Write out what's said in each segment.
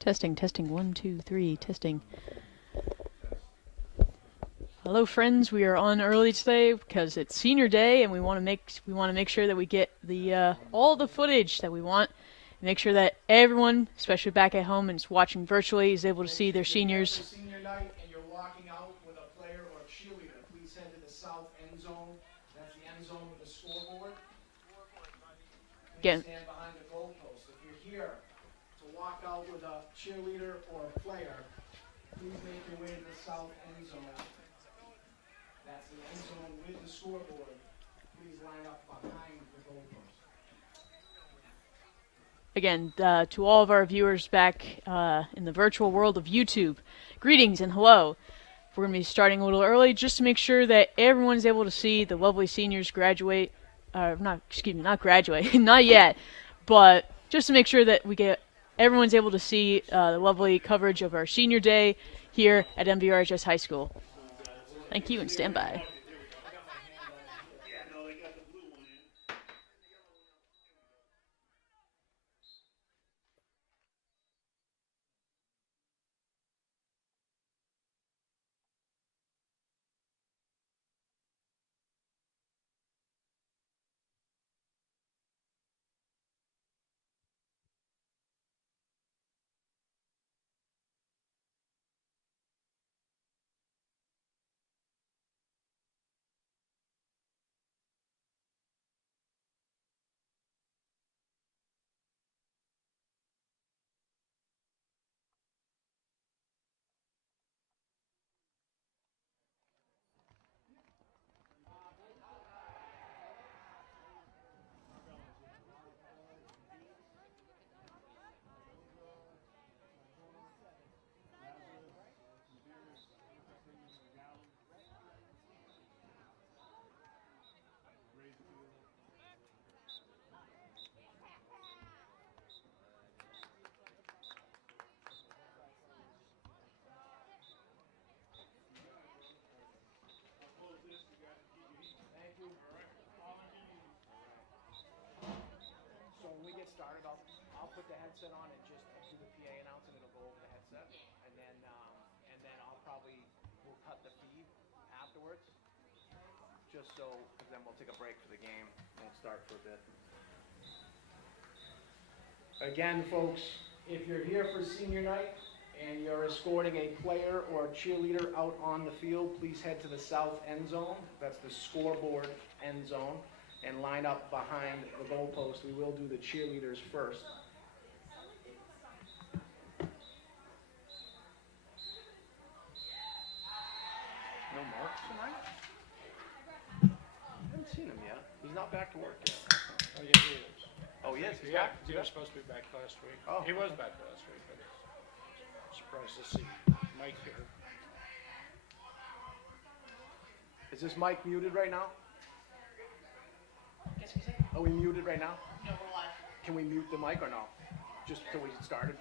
Testing, testing, 1, 2, 3, testing. Hello, friends. We are on early today because it's senior day, and we want to make sure that we get the all the footage that we want. Make sure that everyone, especially back at home and is watching virtually, is able to see their seniors. Senior night, and you're walking out with a player or a cheerleader. Please head to the south end zone. That's the end zone with the scoreboard. Please Again. stand behind the goalpost. If you're here to walk out with a cheerleader or a player, please make your way to the south end zone. That's the end zone with the scoreboard. Please line up behind the goalpost. Again, to all of our viewers back in the virtual world of YouTube, greetings and hello. We're going to be starting a little early just to make sure that everyone's able to see the lovely seniors graduate. Not graduate, not yet, but just to make sure that everyone's able to see the lovely coverage of our senior day here at MVRHS High School. Thank you and stand by. So when we get started, I'll put the headset on and just do the PA announcement. It'll go over the headset, and then we'll cut the feed afterwards, just so, because then we'll take a break for the game. Won't start for a bit. Again, folks, if you're here for senior night and you're escorting a player or a cheerleader out on the field, please head to the south end zone. That's the scoreboard end zone. And line up behind the goalpost. We will do the cheerleaders first. No Mark tonight? I haven't seen him yet. He's not back to work yet. Oh, yeah, he is. Oh, he is? He's Yeah, back? he was supposed to be back last week. Oh. He was back last week, but surprised to see Mike here. Is this mic muted right now? Yes, we said. Are we muted right now? No, we're live. Can we mute the mic or no? Just till we started?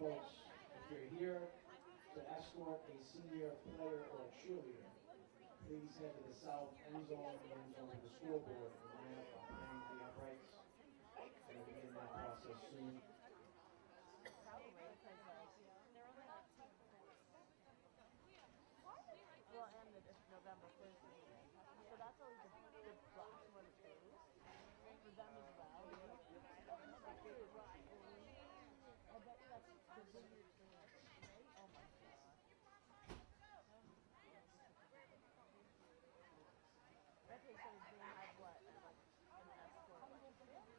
folks, if you're here to escort a senior player or cheerleader, please head to the south end zone and then go to the scoreboard and line up behind the uprights. We'll begin that process soon. Well, and it's November 1st. So that's always the last one to choose. For them as well. I bet that's the Vineyard Fair, right? Oh my god. Okay, so they have what? Like an escort? Nothing lined up. There's nobody here lined up before.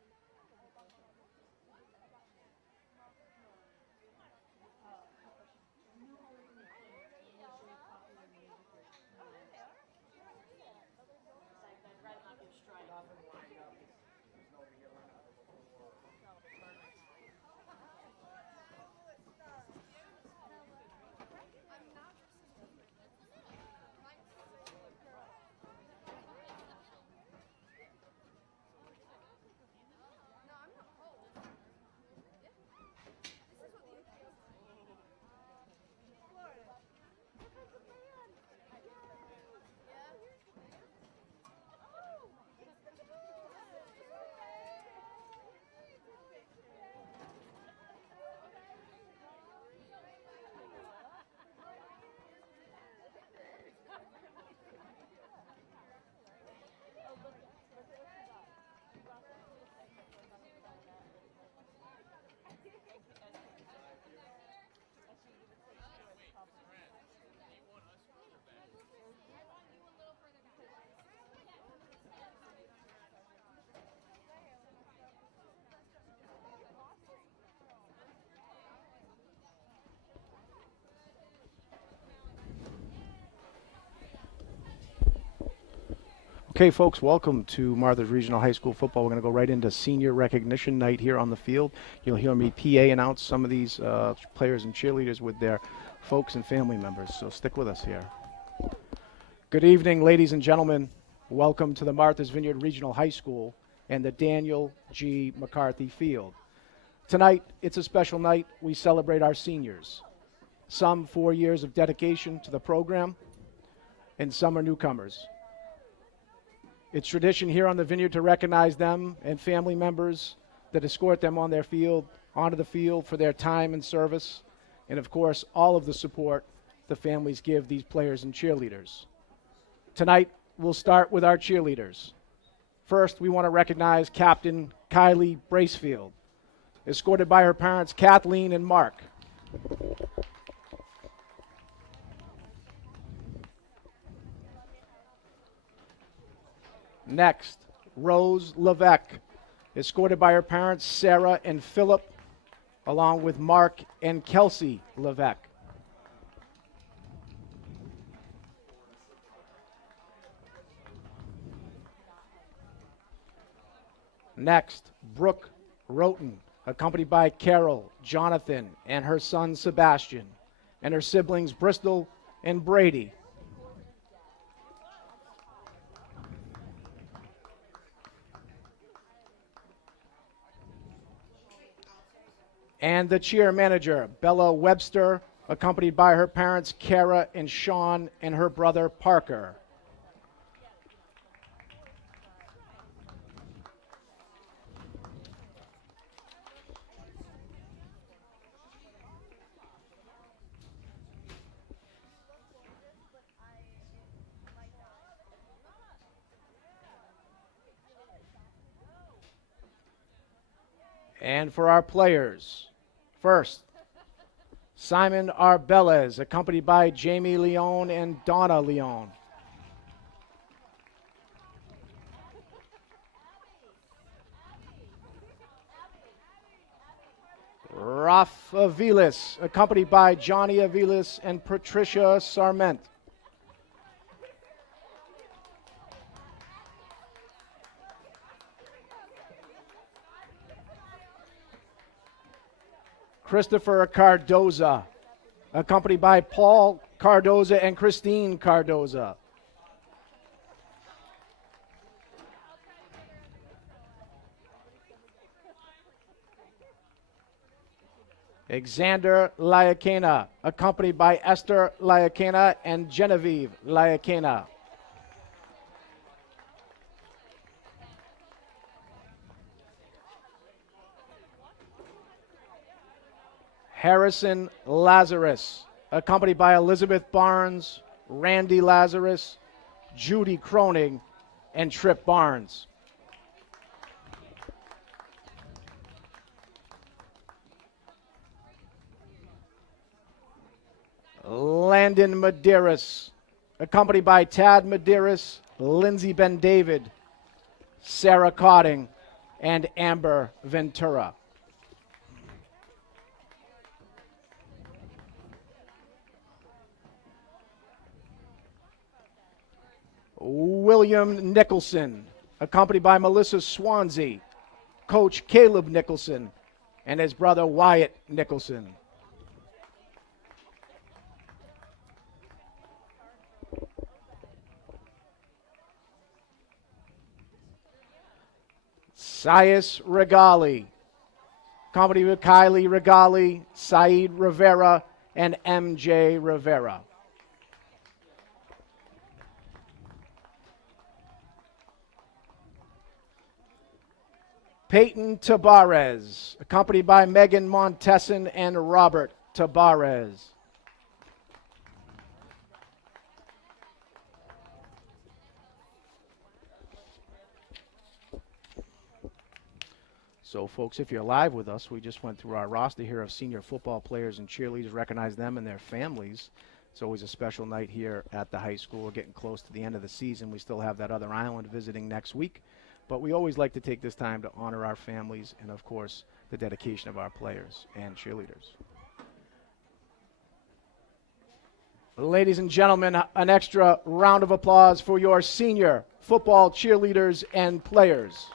Okay, folks, welcome to Martha's Regional High School football. We're going to go right into senior recognition night here on the field. You'll hear me PA announce some of these players and cheerleaders with their folks and family members, so stick with us here. Good evening, ladies and gentlemen. Welcome to the Martha's Vineyard Regional High School and the Daniel G. McCarthy Field. Tonight, it's a special night. We celebrate our seniors. Some 4 years of dedication to the program, and some are newcomers. It's tradition here on the Vineyard to recognize them and family members that escort them on their field, onto the field for their time and service, and of course, all of the support the families give these players and cheerleaders. Tonight, we'll start with our cheerleaders. First, we want to recognize Captain Kylie Bracefield, escorted by her parents Kathleen and Mark. Next, Rose Levesque, escorted by her parents Sarah and Philip, along with Mark and Kelsey Levesque. Next, Brooke Roten, accompanied by Carol, Jonathan, and her son Sebastian, and her siblings Bristol and Brady. And the cheer manager, Bella Webster, accompanied by her parents, Kara and Sean, and her brother, Parker. And for our players, first, Simon Arbeles, accompanied by Jamie Leone and Donna Leone. Rafa Aviles, accompanied by Johnny Aviles and Patricia Sarment. Christopher Cardoza, accompanied by Paul Cardoza and Christine Cardoza. Xander Lyakena, accompanied by Esther Lyakena and Genevieve Lyakena. Harrison Lazarus, accompanied by Elizabeth Barnes, Randy Lazarus, Judy Croning, and Trip Barnes. Landon Medeiros, accompanied by Tad Medeiros, Lindsay Ben David, Sarah Cotting, and Amber Ventura. William Nicholson, accompanied by Melissa Swansea, Coach Caleb Nicholson, and his brother Wyatt Nicholson. Sias Regali, accompanied with Kylie Regali, Saeed Rivera, and MJ Rivera. Peyton Tabarez, accompanied by Megan Montesson and Robert Tabarez. So, folks, if you're live with us, we just went through our roster here of senior football players and cheerleaders, recognize them and their families. It's always a special night here at the high school. We're getting close to the end of the season. We still have that other island visiting next week. But we always like to take this time to honor our families and, of course, the dedication of our players and cheerleaders. Ladies and gentlemen, an extra round of applause for your senior football cheerleaders and players.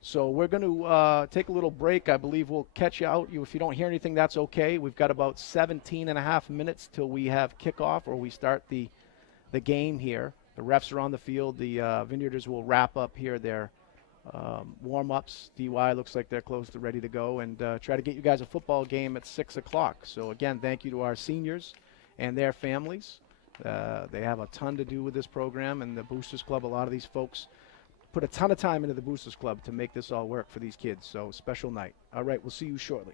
So we're going to take a little break. I believe we'll catch you out. If you don't hear anything, that's okay. We've got about 17 and a half minutes till we have kickoff or we start the game here. The refs are on the field. The Vineyarders will wrap up here their warm-ups. DY looks like they're close to ready to go, and try to get you guys a football game at 6 o'clock. So, again, thank you to our seniors and their families. They have a ton to do with this program, and the Boosters Club, a lot of these folks put a ton of time into the Boosters Club to make this all work for these kids. So, special night. All right, we'll see you shortly.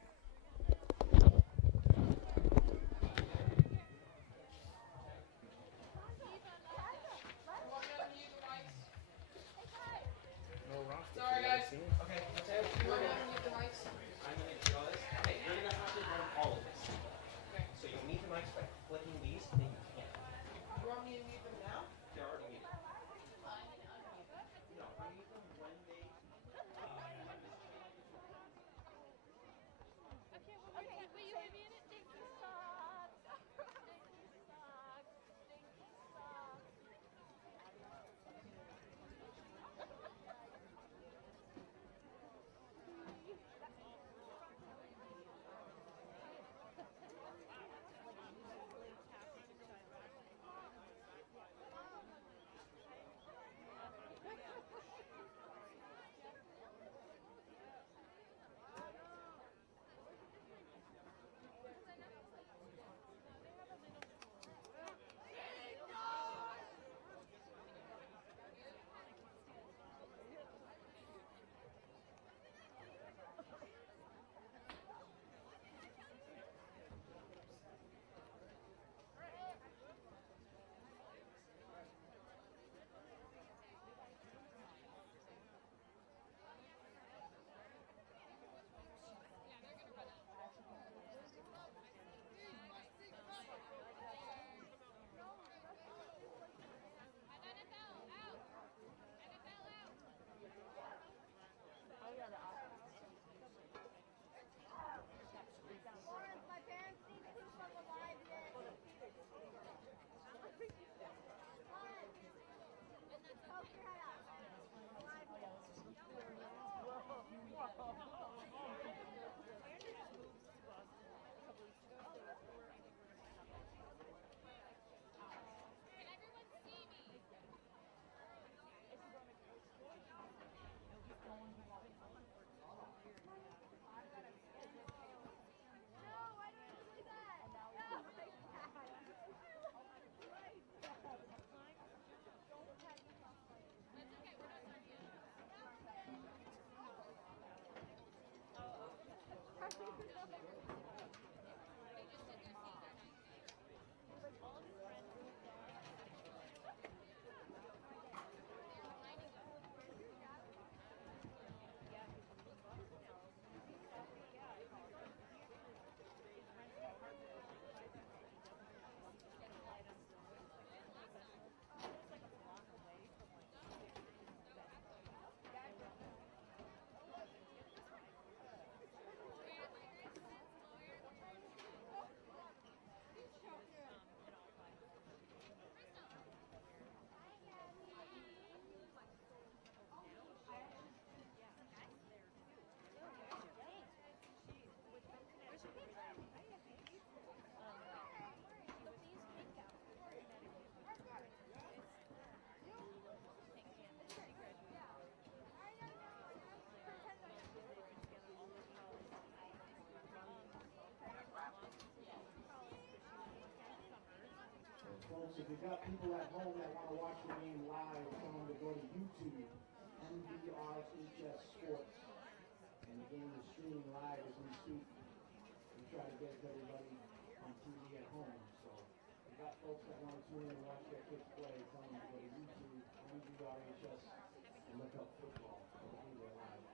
Sorry, guys. Okay, that's it. You want to mute the mics? I'm going to draw this. Okay, you're going to have to run all of this. Okay. So you'll mute the mics by clicking these, and then you can't. You want me to mute them now? They're already muted. No, unmute them when they... folks, if you've got people at home that want to watch the game live, tell them to go to YouTube, MVRHS Sports. And the game is streaming live as we speak. We try to get everybody on TV at home. So if you've got folks that want to tune in and watch their kids play, tell them to go to YouTube, MVRHS, and look up football. It'll be there live.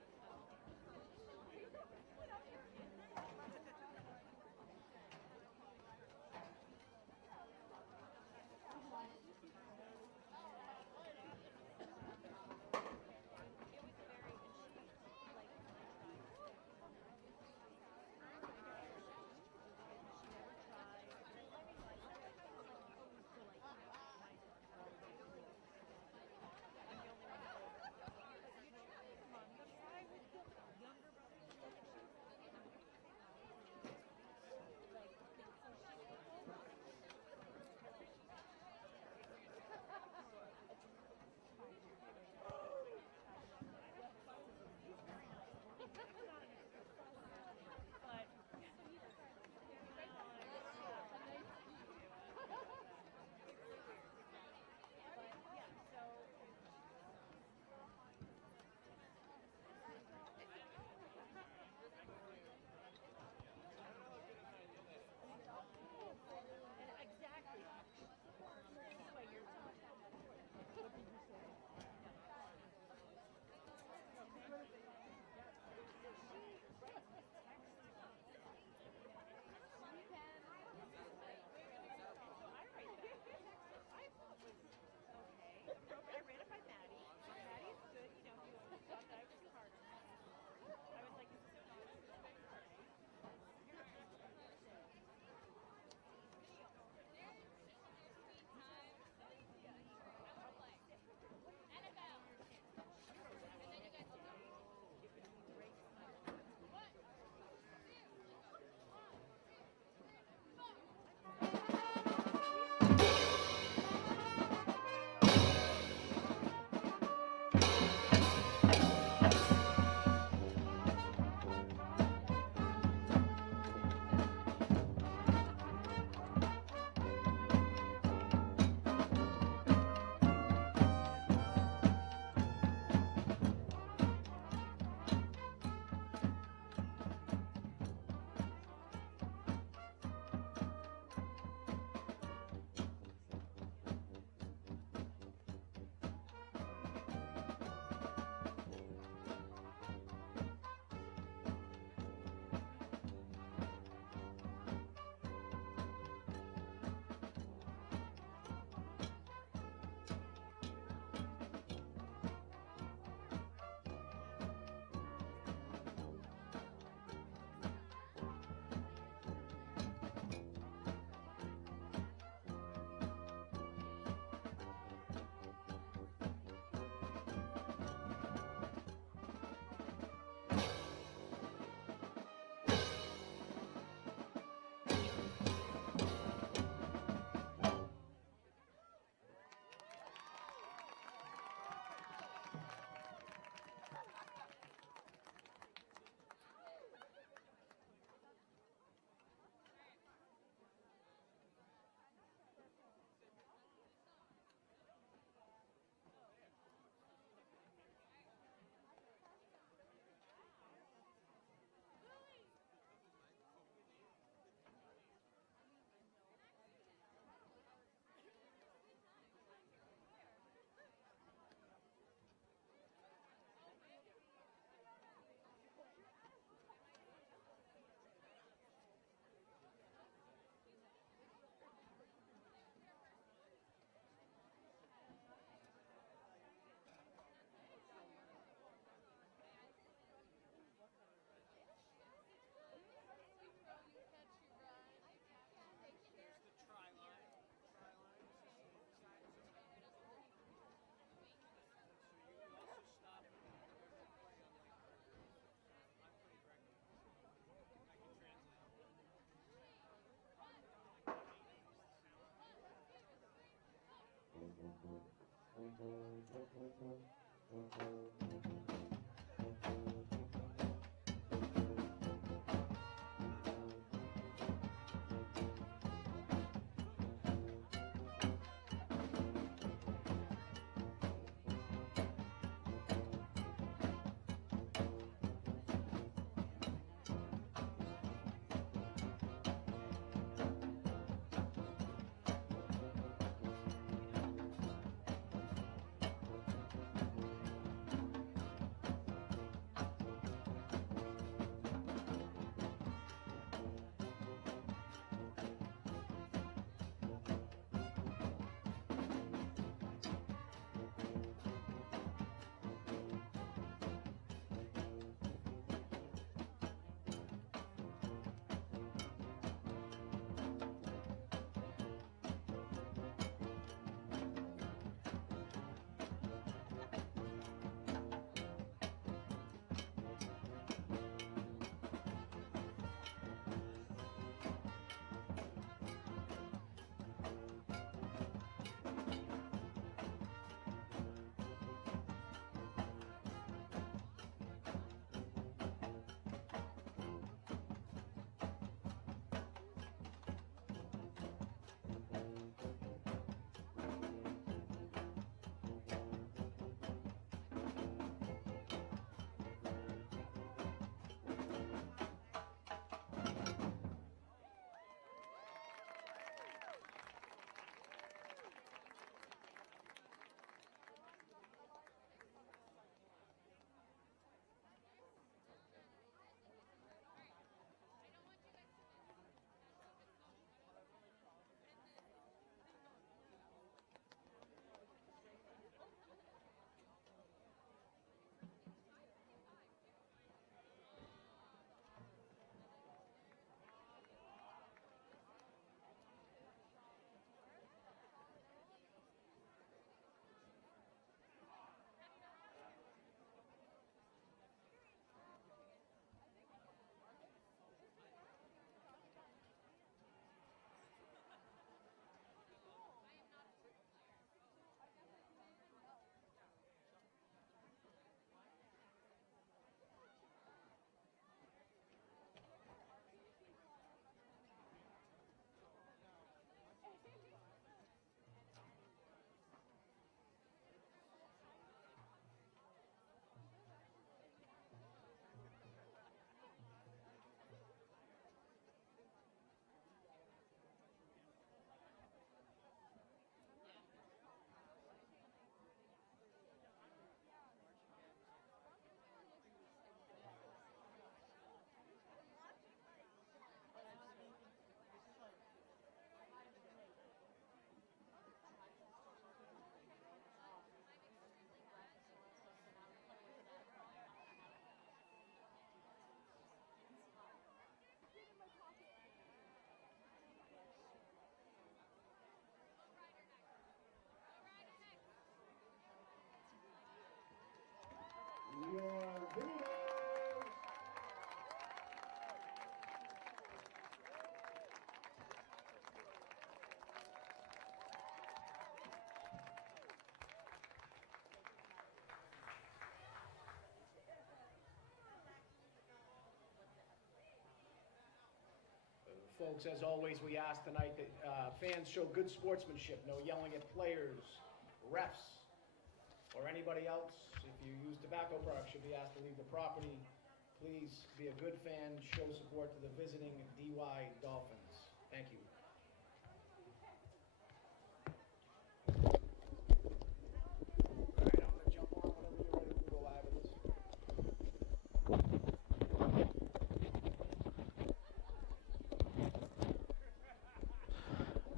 Folks, as always, we ask tonight that fans show good sportsmanship, no yelling at players, refs, or anybody else. If you use tobacco products, you'll be asked to leave the property. Please be a good fan, show support to the visiting DY Dolphins. Thank you. All right, I'm going to jump on whenever you're ready to go live with this.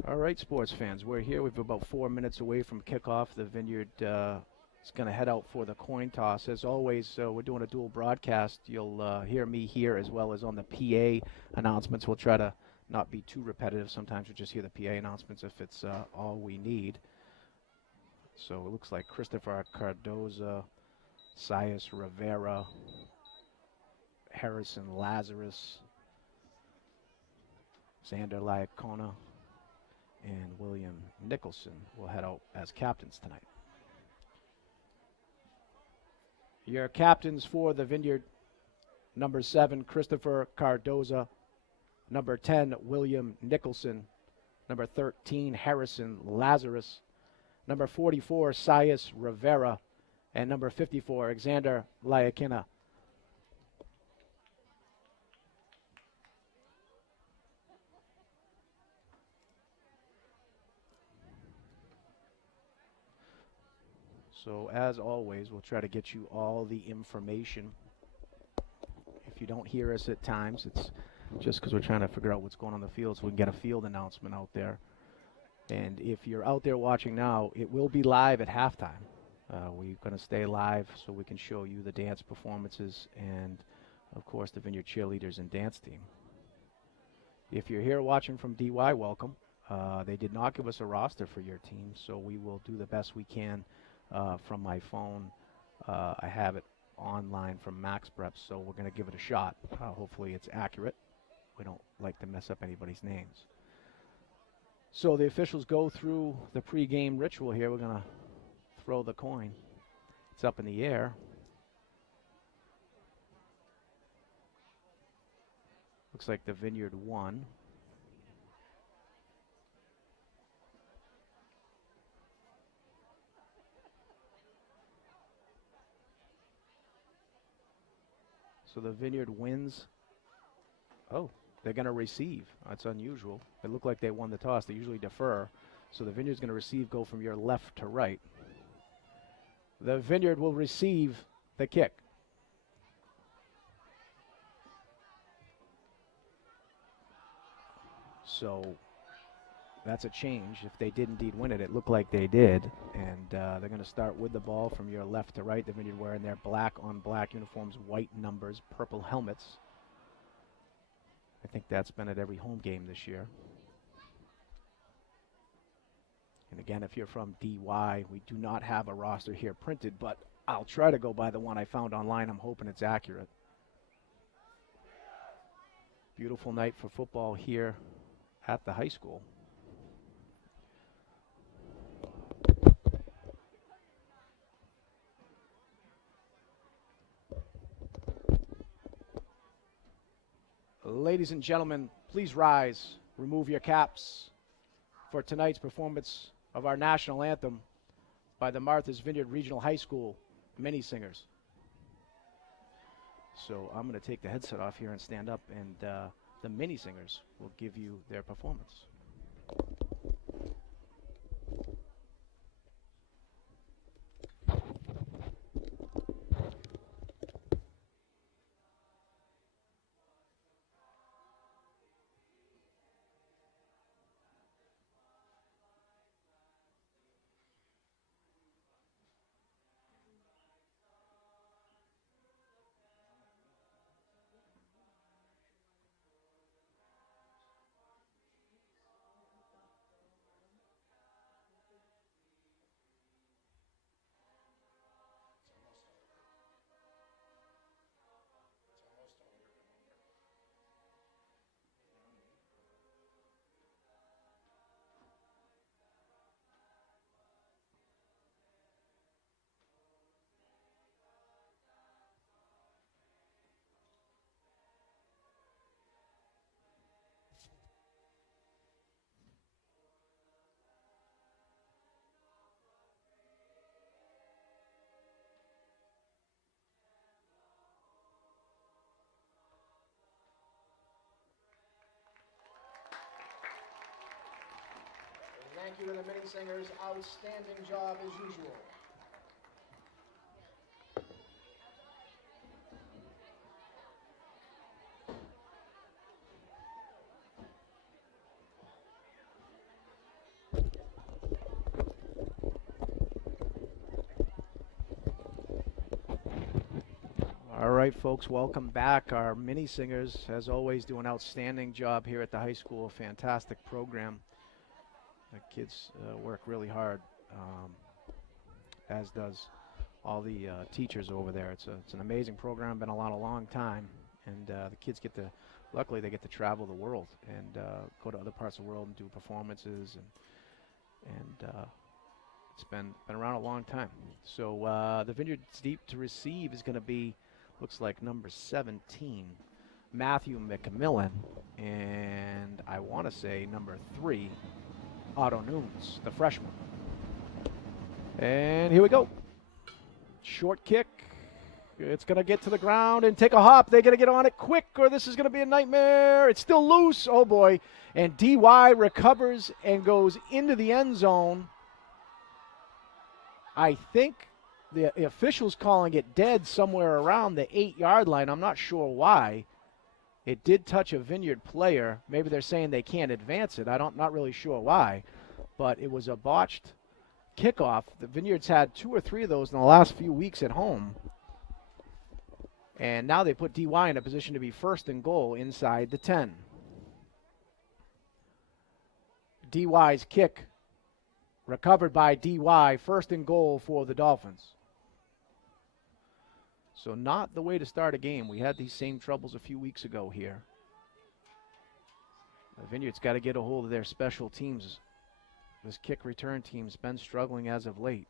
All right, sports fans, we're here. We're about 4 minutes away from kickoff. The Vineyard is going to head out for the coin toss. As always, we're doing a dual broadcast. You'll hear me here as well as on the PA announcements. We'll try to not be too repetitive. Sometimes we just hear the PA announcements if it's all we need. So it looks like Christopher Cardoza, Sias Rivera, Harrison Lazarus, Xander Lyacona, and William Nicholson will head out as captains tonight. Your captains for the Vineyard: number 7, Christopher Cardoza; number 10, William Nicholson; number 13, Harrison Lazarus; number 44, Sias Rivera; and number 54, Xander Lyacona. So as always, we'll try to get you all the information. If you don't hear us at times, it's just because we're trying to figure out what's going on the field so we can get a field announcement out there. And if you're out there watching now, it will be live at halftime. We're going to stay live so we can show you the dance performances and, of course, the Vineyard cheerleaders and dance team. If you're here watching from DY, welcome. They did not give us a roster for your team, so we will do the best we can from my phone. I have it online from Max Prep, so we're going to give it a shot. Hopefully it's accurate. We don't like to mess up anybody's names. So the officials go through the pregame ritual here. We're going to throw the coin. It's up in the air. Looks like the Vineyard won. So the Vineyard wins. Oh, they're going to receive. That's unusual. It looked like they won the toss. They usually defer. So the Vineyard's going to receive, go from your left to right. The Vineyard will receive the kick. So that's a change. If they did indeed win it, it looked like they did. And they're going to start with the ball from your left to right. The Vineyard wearing their black on black uniforms, white numbers, purple helmets. I think that's been at every home game this year. And again, if you're from DY, we do not have a roster here printed, but I'll try to go by the one I found online. I'm hoping it's accurate. Beautiful night for football here at the high school. Ladies and gentlemen, please rise, remove your caps for tonight's performance of our national anthem by the Martha's Vineyard Regional High School Mini Singers. So I'm going to take the headset off here and stand up, and the Mini Singers will give you their performance. Thank you to the Mini Singers. Outstanding job as usual. All right, folks, welcome back. Our Mini Singers, as always, do an outstanding job here at the high school. A fantastic program. The kids work really hard, as does all the teachers over there. It's an amazing program, been a long time, and the kids luckily they get to travel the world and go to other parts of the world and do performances, and it's been around a long time. So the Vineyard's deep to receive is going to be, looks like number 17, Matthew McMillan, and I want to say number 3, Otto Nunes, the freshman. And here we go. Short kick. It's going to get to the ground and take a hop. They're going to get on it quick, or this is going to be a nightmare. It's still loose. Oh, boy. And DY recovers and goes into the end zone. I think the official's calling it dead somewhere around the 8-yard line. I'm not sure why. It did touch a Vineyard player. Maybe they're saying they can't advance it. Not really sure why. But it was a botched kickoff. The Vineyard's had 2 or 3 of those in the last few weeks at home. And now they put DY in a position to be first and goal inside the 10. DY's kick recovered by DY, first and goal for the Dolphins. So not the way to start a game. We had these same troubles a few weeks ago here. The Vineyard's got to get a hold of their special teams. This kick return team's been struggling as of late.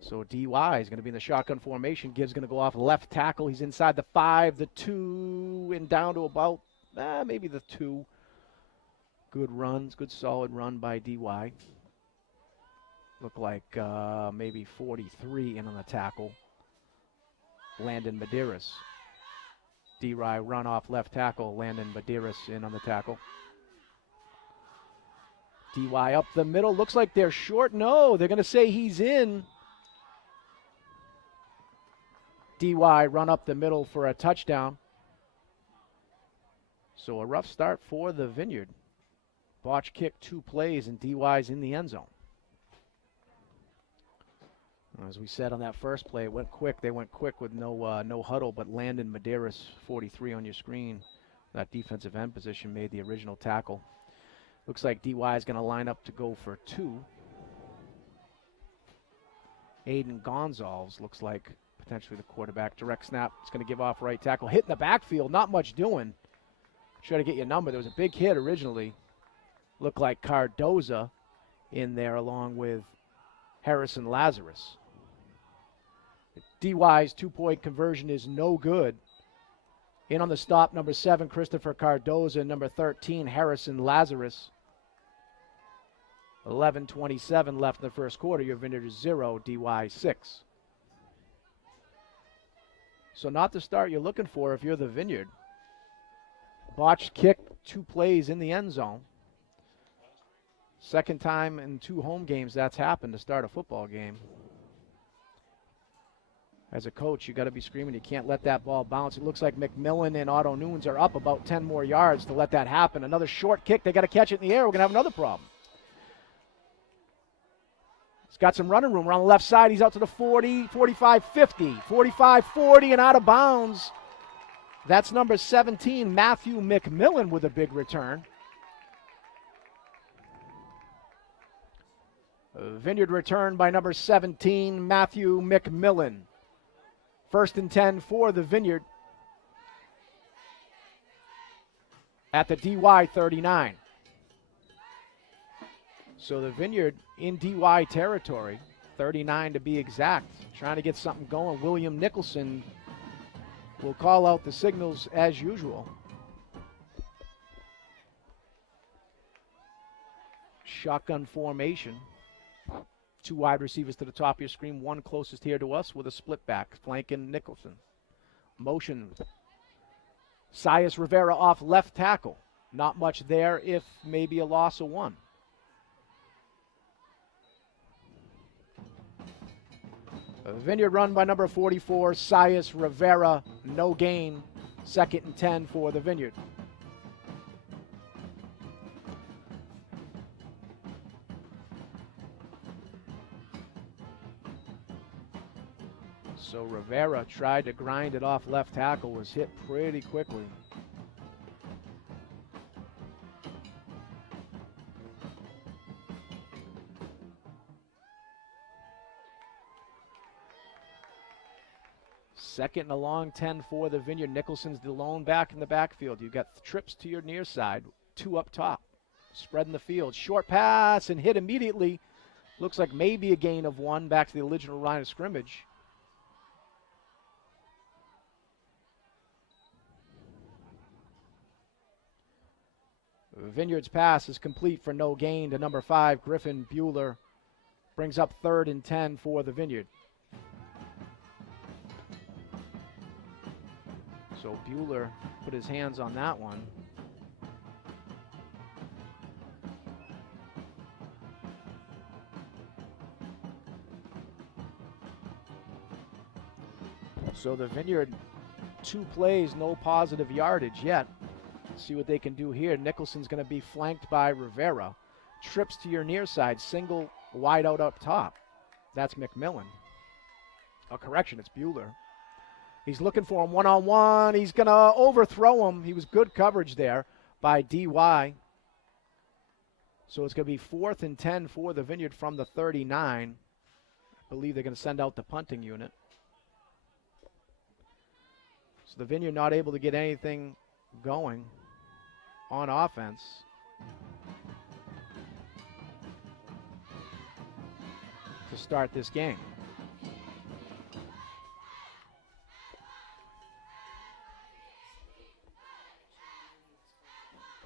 So DY is going to be in the shotgun formation. Gibbs going to go off left tackle. He's inside the 5, the 2, and down to about maybe the 2. Good runs, good solid run by DY. Look like maybe 43 in on the tackle. Landon Medeiros. DY run off left tackle. Landon Medeiros in on the tackle. DY up the middle. Looks like they're short. No, they're going to say he's in. DY run up the middle for a touchdown. So a rough start for the Vineyard. Botch kick 2 plays, and DY's in the end zone. As we said on that first play, it went quick. They went quick with no huddle, but Landon Medeiros, 43 on your screen, that defensive end position, made the original tackle. Looks like DY is going to line up to go for 2. Aiden Gonzalez looks like potentially the quarterback. Direct snap. It's going to give off right tackle. Hit in the backfield. Not much doing. Try to get your number. There was a big hit originally. Looked like Cardoza in there along with Harrison Lazarus. DY's 2-point conversion is no good. In on the stop, number 7, Christopher Cardoza, number 13, Harrison Lazarus. 11:27 left in the first quarter. Your Vineyard 0, DY 6. So not the start you're looking for if you're the Vineyard. Botched kick, 2 plays in the end zone. Second time in 2 home games that's happened to start a football game. As a coach, you got to be screaming. You can't let that ball bounce. It looks like McMillan and Otto Nunes are up about 10 more yards to let that happen. Another short kick. They got to catch it in the air. We're going to have another problem. He's got some running room around the left side. He's out to the 40, 45, 50, 45, 40, and out of bounds. That's number 17, Matthew McMillan, with a big return. Vineyard return by number 17, Matthew McMillan. First and 10 for the Vineyard at the DY 39. So the Vineyard in DY territory, 39 to be exact, trying to get something going. William Nicholson will call out the signals as usual. Shotgun formation. 2 wide receivers to the top of your screen, 1 closest here to us with a split back, flanking Nicholson. Motion. Sias Rivera off left tackle. Not much there, if maybe a loss of 1. A Vineyard run by number 44, Sias Rivera, no gain. 2nd and 10 for the Vineyard. So Rivera tried to grind it off left tackle, was hit pretty quickly. Second and a long 10 for the Vineyard. Nicholson's the lone back in the backfield. You've got trips to your near side, 2 up top. Spreading the field. Short pass and hit immediately. Looks like maybe a gain of 1 back to the original line of scrimmage. Vineyard's pass is complete for no gain to number 5, Griffin Bueller. Brings up 3rd and 10 for the Vineyard. So Bueller put his hands on that one. So the Vineyard, 2 plays, no positive yardage yet. See what they can do here. Nicholson's going to be flanked by Rivera. Trips to your near side, single wide out up top. That's McMillan. A correction, it's Bueller. He's looking for him one-on-one. He's going to overthrow him. He was good coverage there by DY. So it's going to be 4th and 10 for the Vineyard from the 39. I believe they're going to send out the punting unit. So the Vineyard not able to get anything going on offense. To start this game.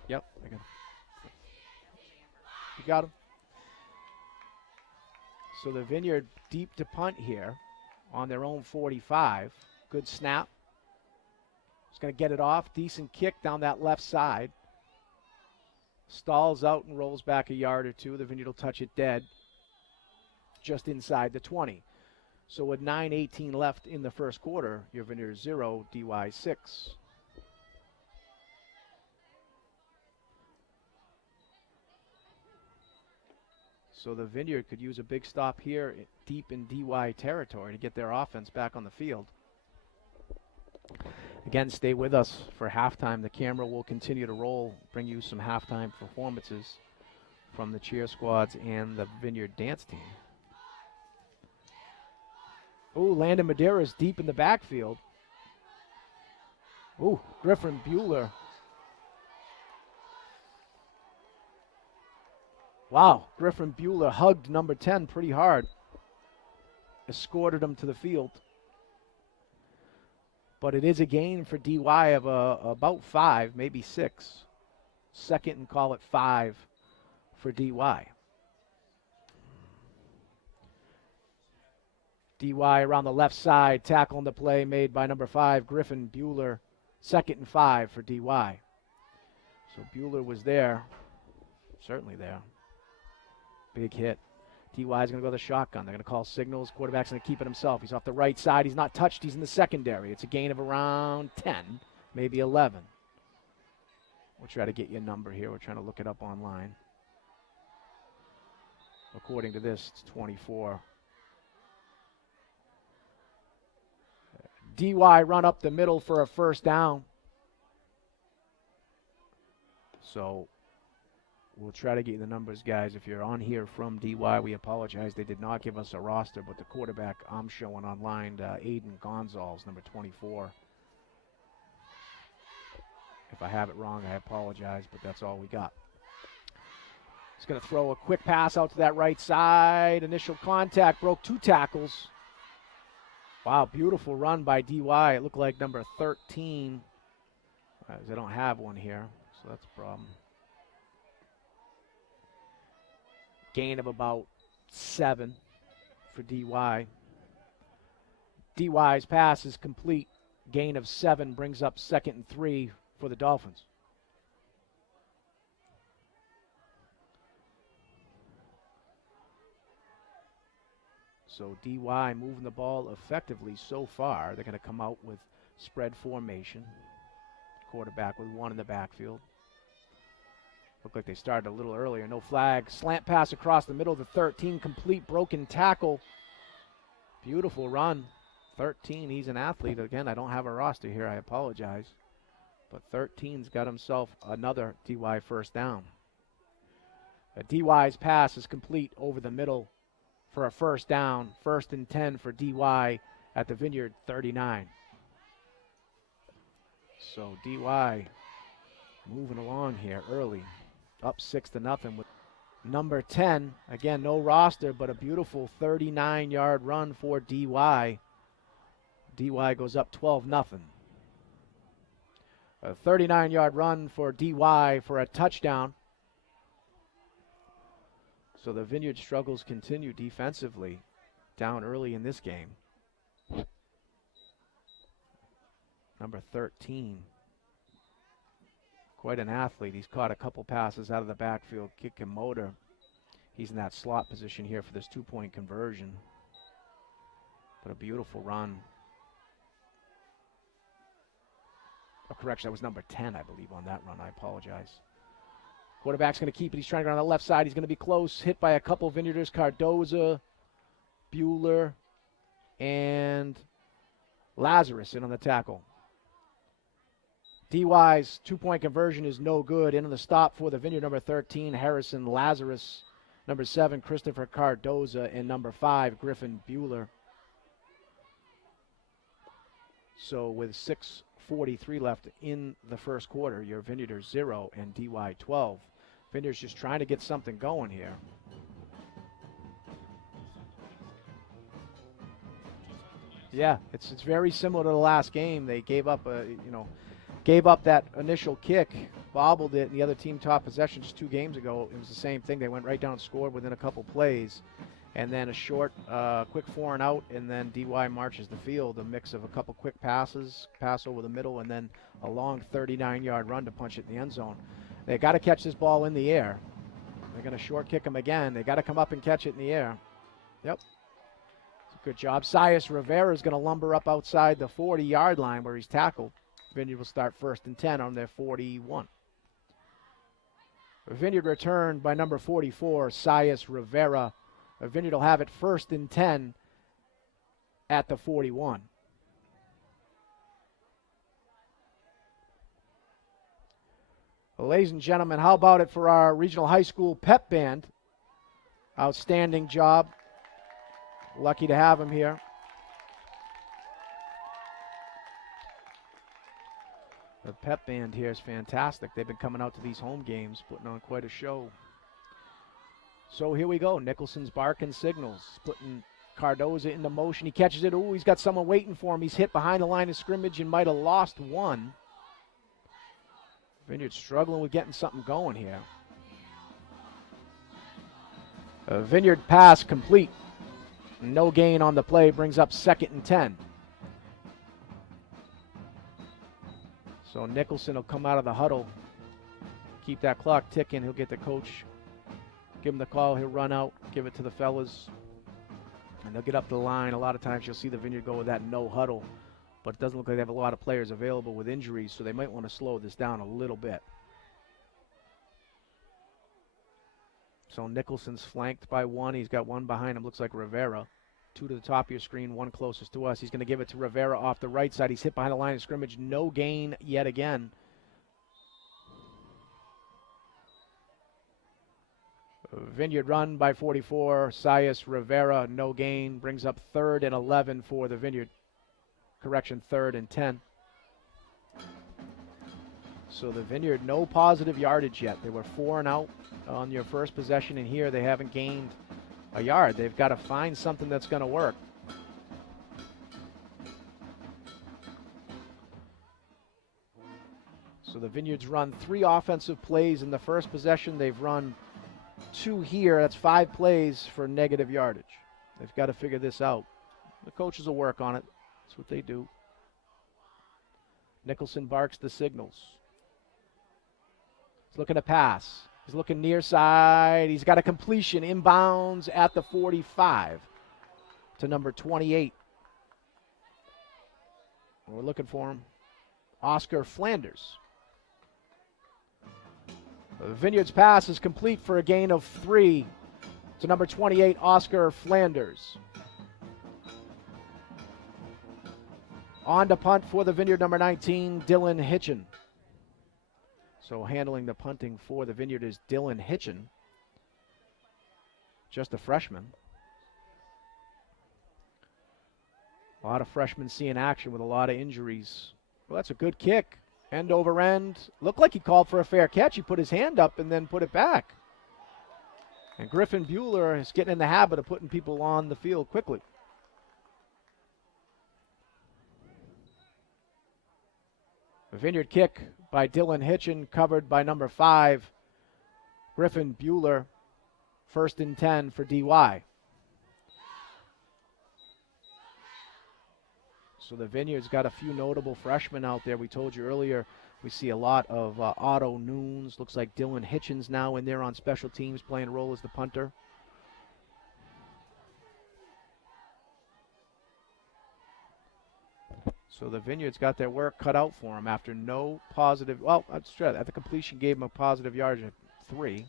Yep, I got him. You got him. So the Vineyard deep to punt here on their own 45. Good snap. He's going to get it off. Decent kick down that left side. Stalls out and rolls back a yard or 2. The Vineyard will touch it dead just inside the 20. So with 9:18 left in the first quarter, your Vineyard 0, DY 6. So the Vineyard could use a big stop here deep in DY territory to get their offense back on the field. Again, stay with us for halftime. The camera will continue to roll, bring you some halftime performances from the cheer squads and the Vineyard dance team. Ooh, Landon Madeira's deep in the backfield. Ooh, Griffin Bueller. Wow, Griffin Bueller hugged number 10 pretty hard. Escorted him to the field. But it is a gain for DY of about 5, maybe 6. 2nd and call it 5 for DY. DY around the left side, tackling the play made by number 5, Griffin Bueller. 2nd and 5 for DY. So Bueller was there, certainly there. Big hit. DY is going to go to the shotgun. They're going to call signals. Quarterback's going to keep it himself. He's off the right side. He's not touched. He's in the secondary. It's a gain of around 10, maybe 11. We'll try to get you a number here. We're trying to look it up online. According to this, it's 24. DY run up the middle for a first down. So we'll try to get you the numbers, guys. If you're on here from DY, we apologize. They did not give us a roster, but the quarterback I'm showing online, Aiden Gonzalez, number 24. If I have it wrong, I apologize, but that's all we got. He's going to throw a quick pass out to that right side. Initial contact, broke 2 tackles. Wow, beautiful run by DY. It looked like number 13. They don't have one here, so that's a problem. Gain of about 7 for DY. DY's pass is complete. Gain of 7 brings up 2nd and 3 for the Dolphins. So DY moving the ball effectively so far. They're going to come out with spread formation. Quarterback with one in the backfield. Looked like they started a little earlier. No flag. Slant pass across the middle of the 13. Complete broken tackle. Beautiful run. 13, he's an athlete. Again, I don't have a roster here. I apologize. But 13's got himself another DY first down. DY's pass is complete over the middle for a first down. 1st and 10 for DY at the Vineyard 39. So DY moving along here early. Up 6-0 with number 10. Again, no roster, but a beautiful 39-yard run for DY. DY goes up 12-0. A 39-yard run for DY for a touchdown. So the Vineyard struggles continue defensively down early in this game. Number 13. Quite an athlete. He's caught a couple passes out of the backfield, kick and motor. He's in that slot position here for this 2-point conversion. But a beautiful run. Oh, correction, that was number 10, I believe, on that run. I apologize. Quarterback's going to keep it. He's trying to go on the left side. He's going to be close. Hit by a couple of Vineyarders, Cardoza, Bueller, and Lazarus in on the tackle. DY's 2-point conversion is no good. In on the stop for the Vineyard, number 13, Harrison Lazarus. Number 7, Christopher Cardoza. And number 5, Griffin Bueller. So with 6:43 left in the first quarter, your Vineyarders 0 and DY 12. Vineyard's just trying to get something going here. Yeah, it's very similar to the last game. They gave up that initial kick, bobbled it, and the other team top possession just 2 games ago. It was the same thing. They went right down and scored within a couple plays. And then a short, quick 4 and out, and then DY marches the field. A mix of a couple quick passes, pass over the middle, and then a long 39-yard run to punch it in the end zone. They got to catch this ball in the air. They're going to short kick him again. They got to come up and catch it in the air. Yep. Good job. Sias Rivera is going to lumber up outside the 40-yard line where he's tackled. Vineyard will start 1st and 10 on their 41. Vineyard returned by number 44, Sias Rivera. Vineyard will have it 1st and 10 at the 41. Well, ladies and gentlemen, how about it for our regional high school pep band? Outstanding job. Lucky to have him here. The pep band here is fantastic. They've been coming out to these home games, putting on quite a show. So here we go. Nicholson's barking signals, putting Cardoza into motion. He catches it. Ooh, he's got someone waiting for him. He's hit behind the line of scrimmage and might have lost one. Vineyard struggling with getting something going here. Vineyard pass complete. No gain on the play, brings up 2nd and 10. So Nicholson will come out of the huddle, keep that clock ticking. He'll get the coach, give him the call. He'll run out, give it to the fellas, and they'll get up the line. A lot of times you'll see the Vineyard go with that no huddle, but it doesn't look like they have a lot of players available with injuries, so they might want to slow this down a little bit. So Nicholson's flanked by one. He's got one behind him. Looks like Rivera. 2 to the top of your screen, 1 closest to us. He's going to give it to Rivera off the right side. He's hit behind the line of scrimmage. No gain yet again. Vineyard run by 44. Sias Rivera, no gain. Brings up 3rd and 11 for the Vineyard. Correction, 3rd and 10. So the Vineyard, no positive yardage yet. They were 4 and out on your first possession, and here they haven't gained a yard. They've got to find something that's going to work. So the Vineyards run 3 offensive plays in the first possession. They've run 2 here. That's 5 plays for negative yardage. They've got to figure this out. The coaches will work on it. That's what they do. Nicholson barks the signals. He's looking to pass. He's looking near side. He's got a completion inbounds at the 45. to number 28. We're looking for him. Oscar Flanders. The Vineyards pass is complete for a gain of 3 to number 28, Oscar Flanders. On to punt for the Vineyard, number 19, Dylan Hitchin. So handling the punting for the Vineyard is Dylan Hitchin, just a freshman. A lot of freshmen seeing action with a lot of injuries. Well, that's a good kick. End over end. Looked like he called for a fair catch. He put his hand up and then put it back. And Griffin Bueller is getting in the habit of putting people on the field quickly. A Vineyard kick by Dylan Hitchin, covered by number 5, Griffin Bueller. 1st and 10 for DY. So the Vineyard's got a few notable freshmen out there. We told you earlier we see a lot of Otto Nunes. Looks like Dylan Hitchens now in there on special teams playing a role as the punter. So the Vineyard's got their work cut out for them after no positive. Well, at the completion gave them a positive yardage of 3.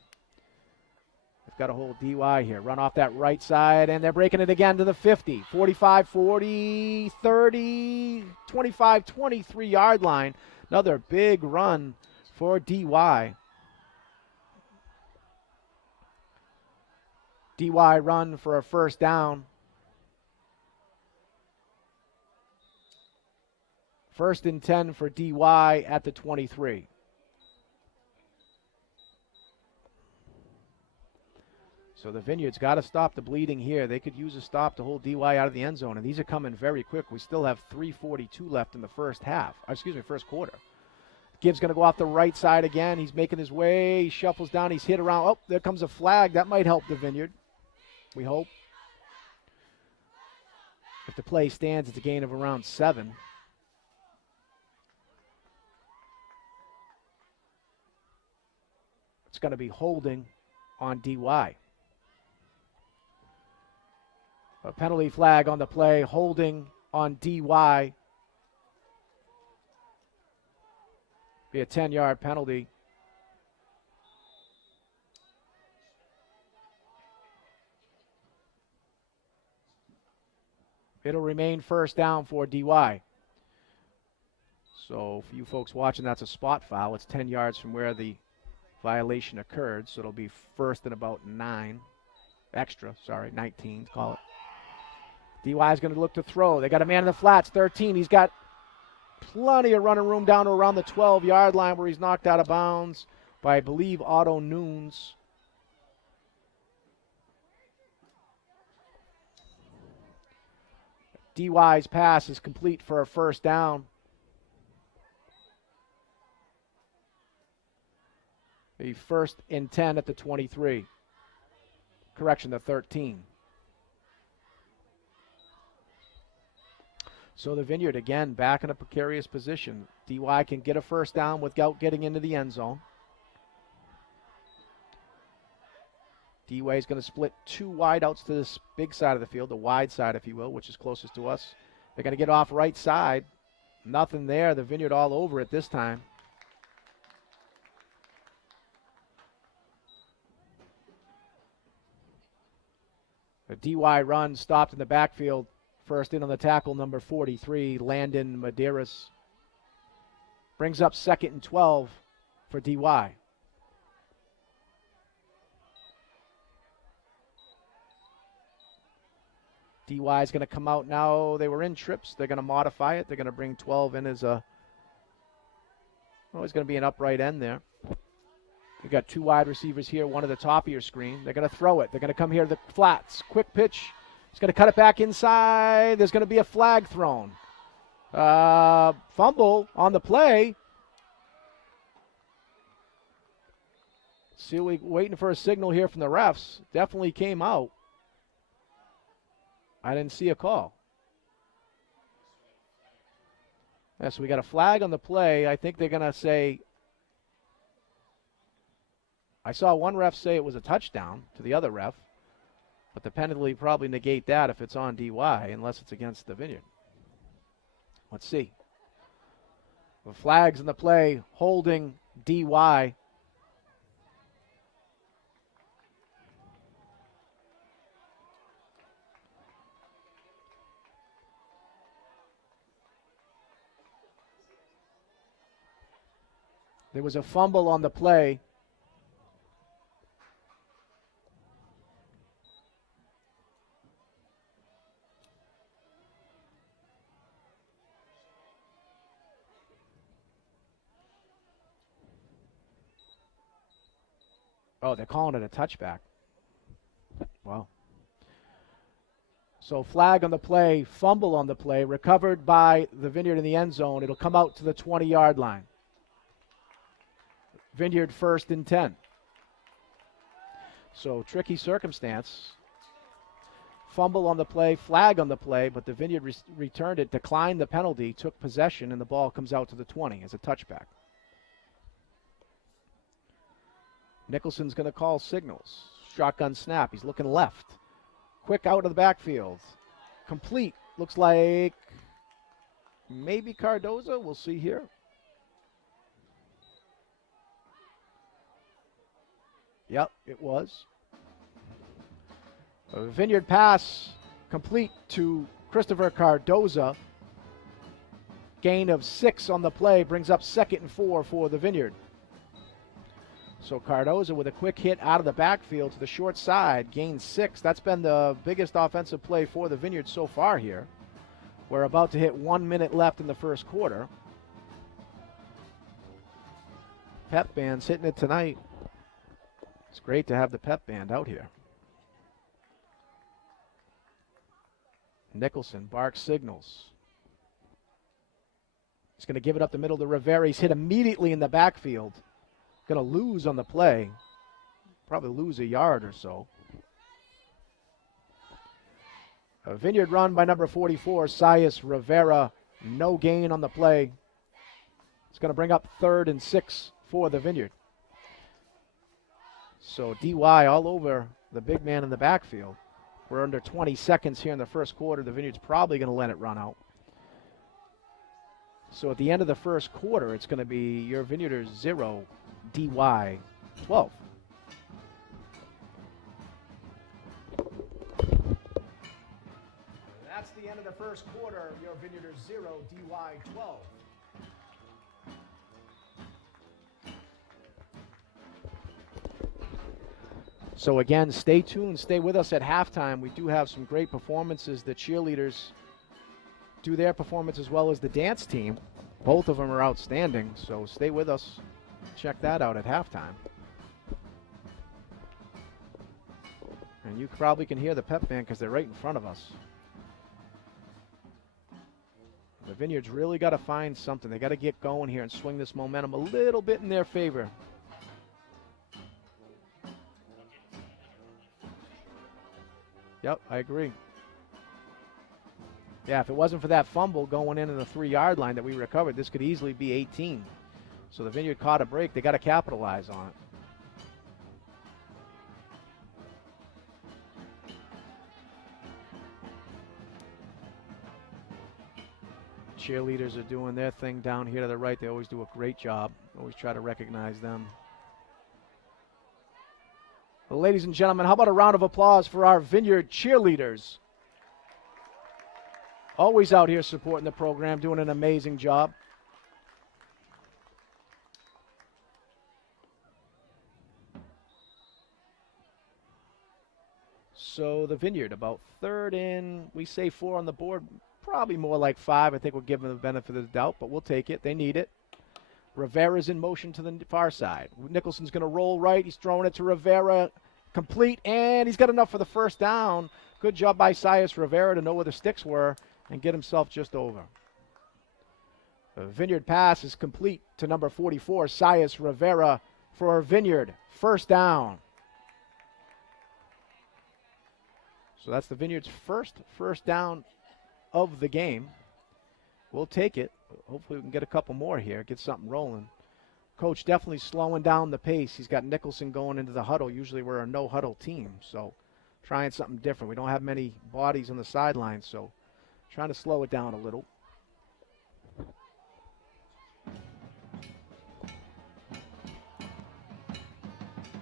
They've got a whole DY here. Run off that right side, and they're breaking it again to the 50. 45, 40, 30, 25, 23-yard line. Another big run for DY. DY run for a 1st down. 1st and 10 for DY at the 23. So the Vineyard's got to stop the bleeding here. They could use a stop to hold DY out of the end zone, and these are coming very quick. We still have 3:42 left in the first quarter. Gibbs going to go off the right side again. He's making his way. He shuffles down. He's hit around. Oh, there comes a flag. That might help the Vineyard. We hope. If the play stands, it's a gain of around 7. It's going to be holding on DY. A penalty flag on the play, holding on DY. Be a 10-yard penalty. It'll remain 1st down for DY. So for you folks watching, that's a spot foul. It's 10 yards from where the violation occurred, so it'll be 1st and about 19, call it. DY is going to look to throw. They got a man in the flats, 13. He's got plenty of running room down to around the 12-yard line where he's knocked out of bounds by, I believe, Otto Nunes. DY's pass is complete for a 1st down. A 1st and 10 at the 23. Correction, the 13. So the Vineyard, again, back in a precarious position. DY can get a 1st down without getting into the end zone. DY is going to split 2 wideouts to this big side of the field, the wide side, if you will, which is closest to us. They're going to get off right side. Nothing there. The Vineyard all over it this time. A DY run stopped in the backfield. 1st in on the tackle, number 43, Landon Medeiros. Brings up 2nd and 12 for DY. DY is going to come out now. They were in trips. They're going to modify it. They're going to bring 12 in as a, it's going to be an upright end there. You've got 2 wide receivers here, one at the top of your screen. They're going to throw it. They're going to come here to the flats. Quick pitch. He's going to cut it back inside. There's going to be a flag thrown. Fumble on the play. See, we're waiting for a signal here from the refs. Definitely came out. I didn't see a call. Yeah, so we got a flag on the play. I think they're going to say, I saw one ref say it was a touchdown to the other ref. But the penalty probably negate that if it's on DY, unless it's against the Vineyard. Let's see. The flags in the play, holding DY. There was a fumble on the play. Oh, they're calling it a touchback. Wow. So flag on the play, fumble on the play, recovered by the Vineyard in the end zone. It'll come out to the 20-yard line. Vineyard 1st and 10. So tricky circumstance. Fumble on the play, flag on the play, but the Vineyard returned it, declined the penalty, took possession, and the ball comes out to the 20 as a touchback. Nicholson's going to call signals. Shotgun snap. He's looking left. Quick out of the backfield. Complete. Looks like maybe Cardoza. We'll see here. Yep, it was. A Vineyard pass complete to Christopher Cardoza. Gain of 6 on the play brings up 2nd and 4 for the Vineyard. So Cardoza with a quick hit out of the backfield to the short side, gains 6. That's been the biggest offensive play for the Vineyard so far here. We're about to hit 1 minute left in the first quarter. Pep band's hitting it tonight. It's great to have the pep band out here. Nicholson barks signals. He's going to give it up the middle to Rivera. He's hit immediately in the backfield. Going to lose on the play. Probably lose a yard or so. A Vineyard run by number 44, Sias Rivera. No gain on the play. It's going to bring up 3rd and 6 for the Vineyard. So DY all over the big man in the backfield. We're under 20 seconds here in the first quarter. The Vineyard's probably going to let it run out. So at the end of the first quarter, it's going to be your Vineyarders 0, DY 12. That's the end of the first quarter. Your Vineyarders 0, DY 12. So again, stay tuned, stay with us at halftime. We do have some great performances. The cheerleaders do their performance as well as the dance team. Both of them are outstanding, so stay with us. Check that out at halftime. And you probably can hear the pep band because they're right in front of us. The Vineyard's really got to find something. They got to get going here and swing this momentum a little bit in their favor. Yep, I agree. Yeah, if it wasn't for that fumble going in the 3-yard line that we recovered, this could easily be 18. So the Vineyard caught a break. They got to capitalize on it. Cheerleaders are doing their thing down here to the right. They always do a great job. Always try to recognize them. Well, ladies and gentlemen, how about a round of applause for our Vineyard cheerleaders? Always out here supporting the program, doing an amazing job. So the Vineyard, about 3rd and, we say 4 on the board, probably more like 5. I think we'll give them the benefit of the doubt, but we'll take it. They need it. Rivera's in motion to the far side. Nicholson's going to roll right. He's throwing it to Rivera. Complete, and he's got enough for the first down. Good job by Sias Rivera to know where the sticks were and get himself just over. The Vineyard pass is complete to number 44, Sias Rivera, for Vineyard. First down. So that's the Vineyard's first down of the game. We'll take it. Hopefully we can get a couple more here, get something rolling. Coach definitely slowing down the pace. He's got Nicholson going into the huddle. Usually we're a no-huddle team, so trying something different. We don't have many bodies on the sidelines, so trying to slow it down a little.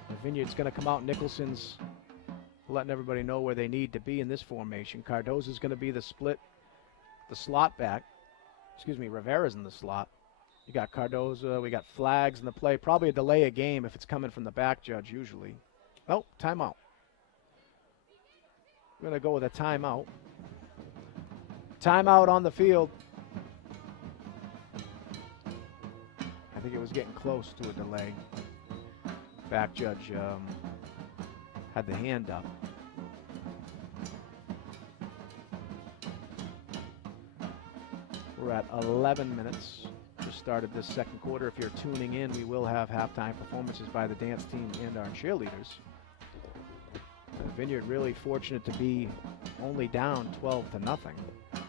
The Vineyard's going to come out. Nicholson's letting everybody know where they need to be in this formation. Cardozo's going to be the slot back. Excuse me, Rivera's in the slot. You got Cardozo, we got flags in the play. Probably a delay of game if it's coming from the back judge usually. Oh, timeout. We're going to go with a timeout. Timeout on the field. I think it was getting close to a delay. Back judge had the hand up. We're at 11 minutes. Just started this second quarter. If you're tuning in, we will have halftime performances by the dance team and our cheerleaders. The Vineyard really fortunate to be only down 12-0. If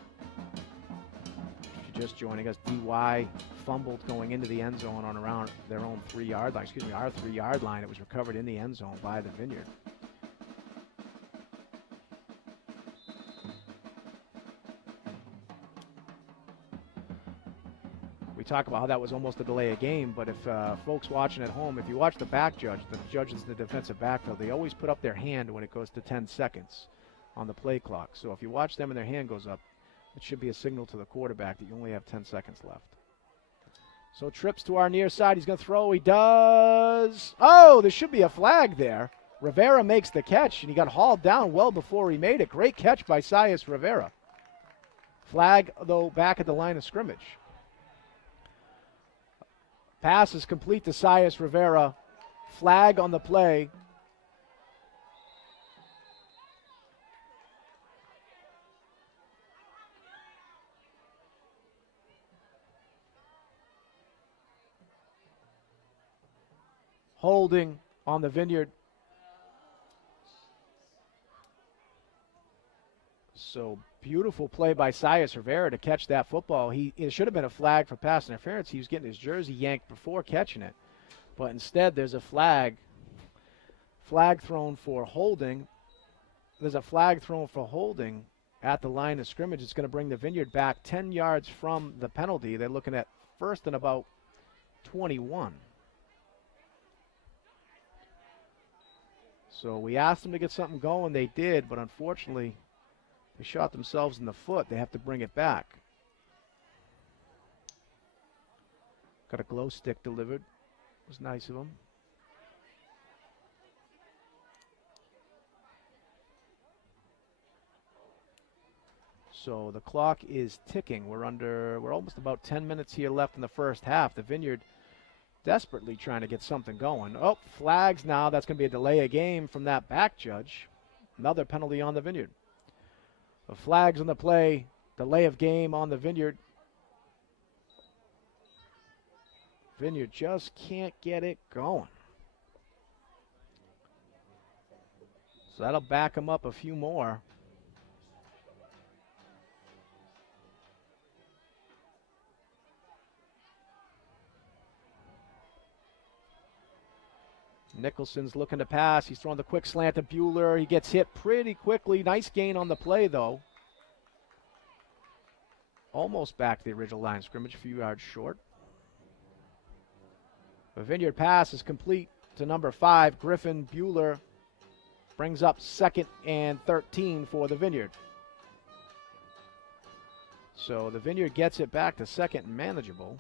you're just joining us, DY fumbled going into the end zone on around their own 3-yard line. Excuse me, our 3-yard line. It was recovered in the end zone by the Vineyard. We talk about how that was almost a delay of game, but if folks watching at home, if you watch the back judge, the judges in the defensive backfield, they always put up their hand when it goes to 10 seconds on the play clock. So if you watch them and their hand goes up, it should be a signal to the quarterback that you only have 10 seconds left. So trips to our near side. He's going to throw. He does. Oh, there should be a flag there. Rivera makes the catch, and he got hauled down well before he made it. Great catch by Sias Rivera. Flag, though, back at the line of scrimmage. Pass is complete to Sias Rivera. Flag on the play. Holding on the Vineyard. So beautiful play by Sias Rivera to catch that football. It should have been a flag for pass interference. He was getting his jersey yanked before catching it. But instead, there's a flag thrown for holding. There's a flag thrown for holding at the line of scrimmage. It's going to bring the Vineyard back 10 yards from the penalty. They're looking at first and about 21. So we asked them to get something going. They did, but unfortunately, they shot themselves in the foot. They have to bring it back. Got a glow stick delivered. It was nice of them. So the clock is ticking. We're almost about 10 minutes here left in the first half. The Vineyard desperately trying to get something going. Oh, flags now. That's going to be a delay of game from that back judge. Another penalty on the Vineyard. The flags on the play. Delay of game on the Vineyard. Vineyard just can't get it going. So that'll back them up a few more. Nicholson's looking to pass. He's throwing the quick slant to Bueller. He gets hit pretty quickly. Nice gain on the play, though. Almost back to the original line of scrimmage, a few yards short. The Vineyard pass is complete to number 5. Griffin Bueller brings up 2nd and 13 for the Vineyard. So the Vineyard gets it back to 2nd and manageable.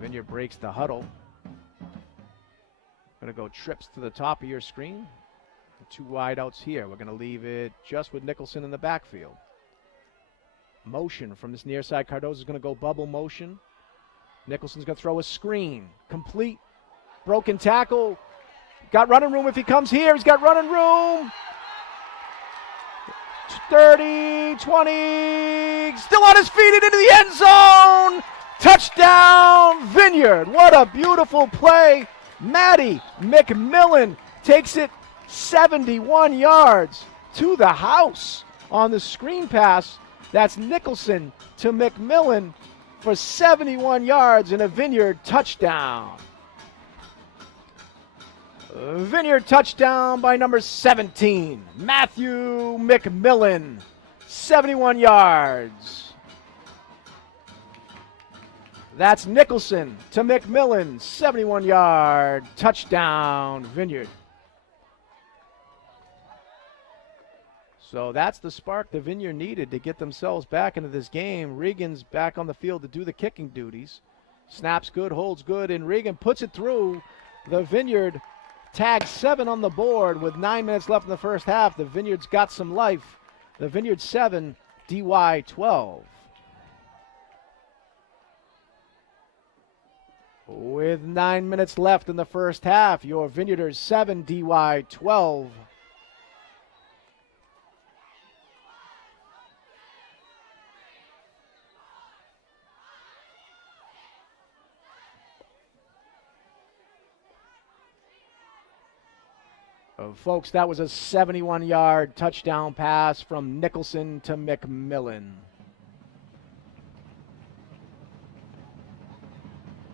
Vineyard breaks the huddle. Going to go trips to the top of your screen. The 2 wideouts here. We're going to leave it just with Nicholson in the backfield. Motion from this near side. Cardozo is going to go bubble motion. Nicholson's going to throw a screen. Complete. Broken tackle. Got running room if he comes here. He's got running room. 30, 20. Still on his feet and into the end zone. Touchdown, Vineyard. What a beautiful play. Matty McMillan takes it 71 yards to the house On the screen pass, that's Nicholson to McMillan for 71 yards and a Vineyard touchdown. Vineyard touchdown by number 17, Matthew McMillan, 71 yards. That's Nicholson to McMillan, 71-yard touchdown, Vineyard. So that's the spark the Vineyard needed to get themselves back into this game. Regan's back on the field to do the kicking duties. Snaps good, holds good, and Regan puts it through. The Vineyard tags 7 on the board with 9 minutes left in the first half. The Vineyard's got some life. The Vineyard 7, DY 12. With 9 minutes left in the first half, your Vineyarders 7, DY 12. Folks, that was a 71-yard touchdown pass from Nicholson to McMillan.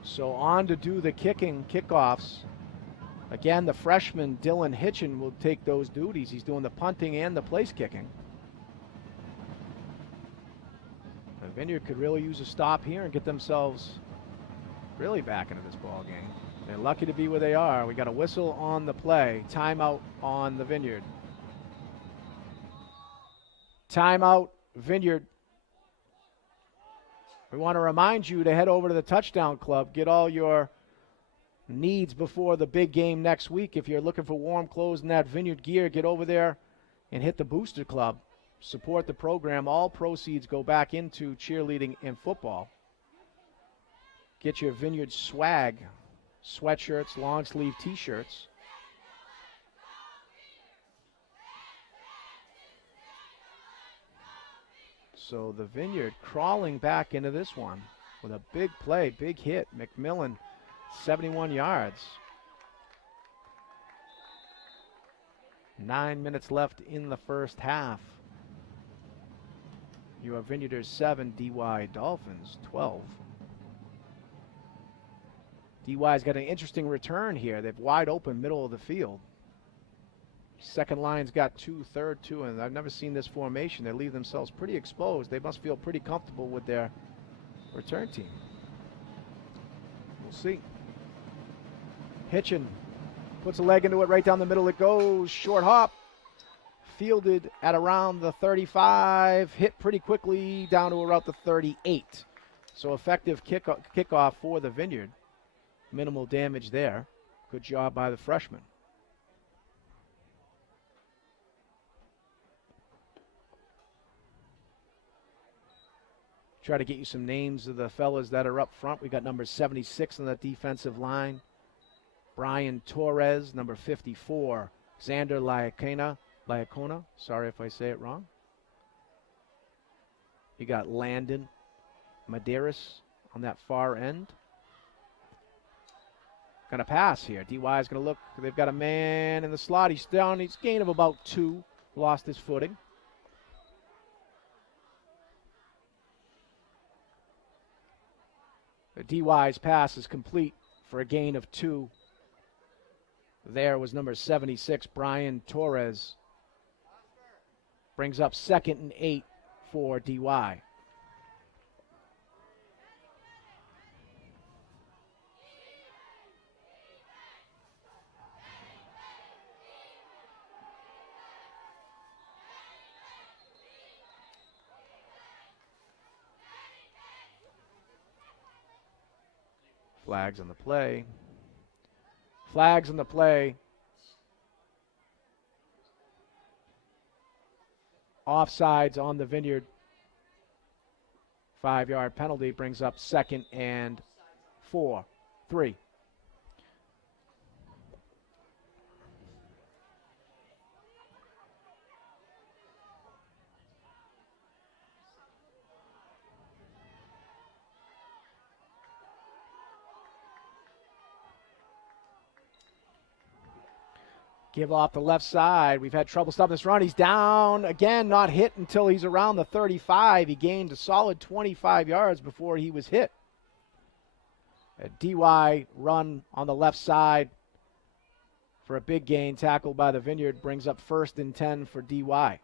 So on to do the kickoffs. Again, the freshman Dylan Hitchin will take those duties. He's doing the punting and the place kicking. The Vineyard could really use a stop here and get themselves really back into this ball game. They're lucky to be where they are. We got a whistle on the play. Timeout on the Vineyard. Timeout, Vineyard. We want to remind you to head over to the Touchdown Club. Get all your needs before the big game next week. If you're looking for warm clothes and that Vineyard gear, get over there and hit the Booster Club. Support the program. All proceeds go back into cheerleading and football. Get your Vineyard swag. Sweatshirts, long sleeve t-shirts. So the Vineyard crawling back into this one with a big play, big hit. McMillan, 71 yards. 9 minutes left in the first half. You have Vineyarders 7, DY Dolphins 12. DY's got an interesting return here. They've wide open middle of the field. Second line's got 2, third 2, and I've never seen this formation. They leave themselves pretty exposed. They must feel pretty comfortable with their return team. We'll see. Hitchin puts a leg into it right down the middle. It goes. Short hop. Fielded at around the 35. Hit pretty quickly down to around the 38. So effective kickoff for the Vineyard. Minimal damage there. Good job by the freshman. Try to get you some names of the fellas that are up front. We got number 76 on the defensive line. Brian Torres, number 54. Xander Liacona. Sorry if I say it wrong. You got Landon Medeiros on that far end. Going to pass here. DY is going to look. They've got a man in the slot. He's down. He's gain of about 2. Lost his footing. The DY's pass is complete for a gain of 2. There was number 76, Brian Torres. Brings up 2nd and 8 for DY. Flags on the play. Flags on the play. Offsides on the Vineyard. 5-yard penalty brings up 2nd and 3. Give off the left side. We've had trouble stopping this run. He's down again, not hit until he's around the 35. He gained a solid 25 yards before he was hit. A DY run on the left side for a big gain, tackled by the Vineyard, brings up 1st and 10 for DY.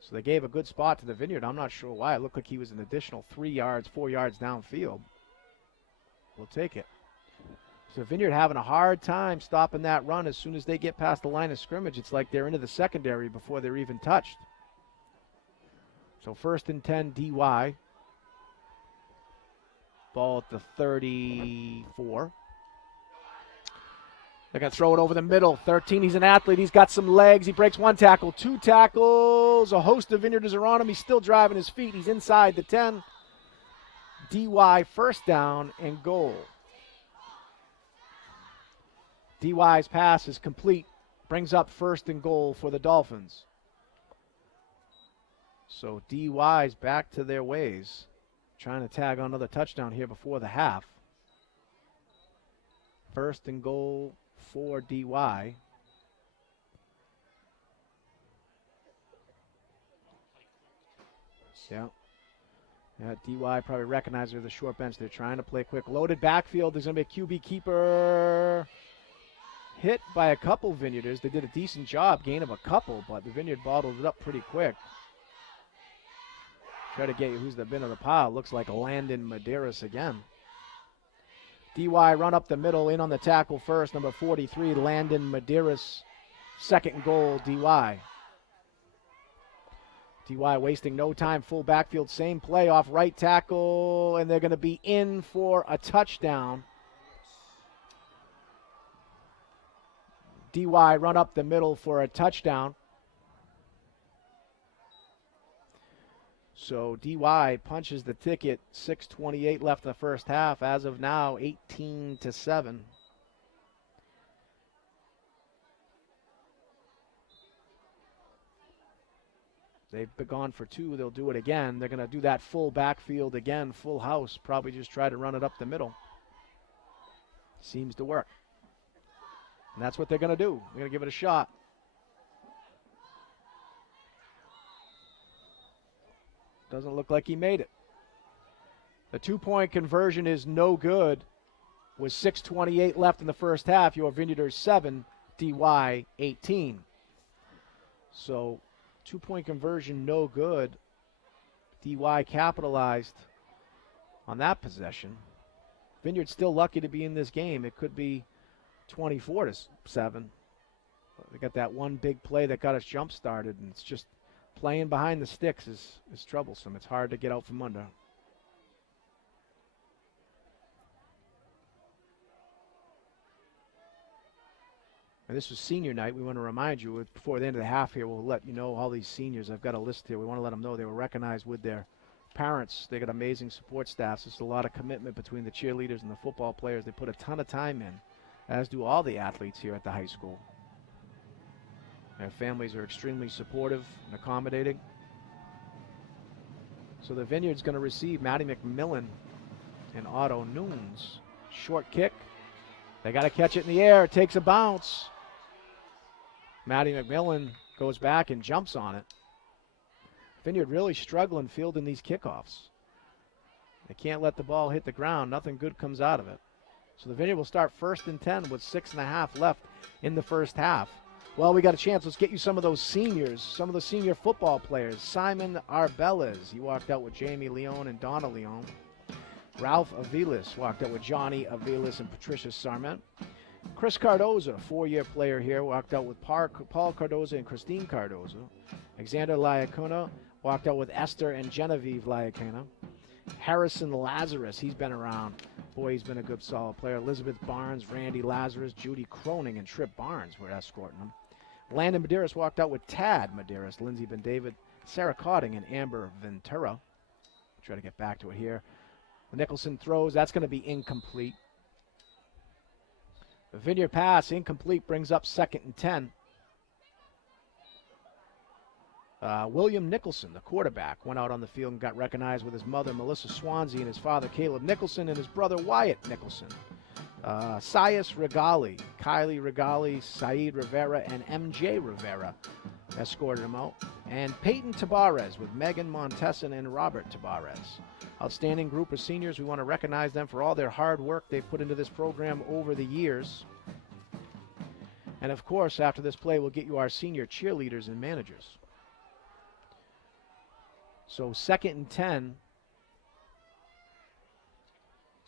So they gave a good spot to the Vineyard. I'm not sure why. It looked like he was an additional 3 yards, 4 yards downfield. We'll take it. So Vineyard having a hard time stopping that run. As soon as they get past the line of scrimmage, it's like they're into the secondary before they're even touched. So 1st and 10 DY. Ball at the 34. They're going to throw it over the middle. 13, he's an athlete. He's got some legs. He breaks 1 tackle, 2 tackles. A host of Vineyarders are on him. He's still driving his feet. He's inside the 10. DY 1st down and goal. DY's pass is complete. Brings up 1st and goal for the Dolphins. So DY's back to their ways. Trying to tag on another touchdown here before the half. 1st and goal for DY. Yeah, DY probably recognizes the short bench. They're trying to play quick. Loaded backfield. There's going to be a QB keeper. Hit by a couple Vineyarders. They did a decent job, gain of a couple, but the Vineyard bottled it up pretty quick. Try to get you who's the bin of the pile. Looks like Landon Medeiros again. DY run up the middle, in on the tackle first. Number 43, Landon Medeiros. 2nd and goal, DY. DY wasting no time, full backfield, same play off right tackle, and they're going to be in for a touchdown. DY run up the middle for a touchdown. So DY punches the ticket. 6:28 left in the first half. As of now, 18-7. They've been gone for 2. They'll do it again. They're going to do that full backfield again, full house. Probably just try to run it up the middle. Seems to work. And that's what they're going to do. We're going to give it a shot. Doesn't look like he made it. The 2-point conversion is no good. With 6:28 left in the first half, your Vineyarders 7, DY 18. So 2-point conversion no good. DY capitalized on that possession. Vineyard's still lucky to be in this game. It could be 24-7. They got that one big play that got us jump started, and it's just playing behind the sticks is troublesome. It's hard to get out from under. And this was senior night. We want to remind you, before the end of the half here, we'll let you know all these seniors. I've got a list here. We want to let them know they were recognized with their parents. They got amazing support staffs. There's a lot of commitment between the cheerleaders and the football players. They put a ton of time in, as do all the athletes here at the high school. Their families are extremely supportive and accommodating. So the Vineyard's going to receive Maddie McMillan and Otto Nunes. Short kick. They got to catch it in the air. It takes a bounce. Maddie McMillan goes back and jumps on it. Vineyard really struggling fielding these kickoffs. They can't let the ball hit the ground. Nothing good comes out of it. So the Vineyard will start 1st and 10 with 6.5 left in the first half. Well, we got a chance. Let's get you some of those seniors, some of the senior football players. Simon Arbelas, he walked out with Jamie Leone and Donna Leone. Ralph Aviles walked out with Johnny Aviles and Patricia Sarment. Chris Cardoza, 4-year player here, walked out with Paul Cardoza and Christine Cardoza. Alexander Liacona walked out with Esther and Genevieve Liacona. Harrison Lazarus, he's been around. Boy, he's been a good, solid player. Elizabeth Barnes, Randy Lazarus, Judy Croning, and Tripp Barnes were escorting him. Landon Medeiros walked out with Tad Medeiros, Lindsey Ben David, Sarah Cotting, and Amber Ventura. Try to get back to it here. Nicholson throws. That's going to be incomplete. The Vineyard pass, incomplete, brings up 2nd and 10. William Nicholson, the quarterback, went out on the field and got recognized with his mother, Melissa Swansea, and his father, Caleb Nicholson, and his brother, Wyatt Nicholson. Sias Regali, Kylie Regali, Saeed Rivera, and MJ Rivera escorted him out. And Peyton Tabarez with Megan Montesson and Robert Tabarez. Outstanding group of seniors. We want to recognize them for all their hard work they've put into this program over the years. And of course, after this play, we'll get you our senior cheerleaders and managers. So 2nd and 10.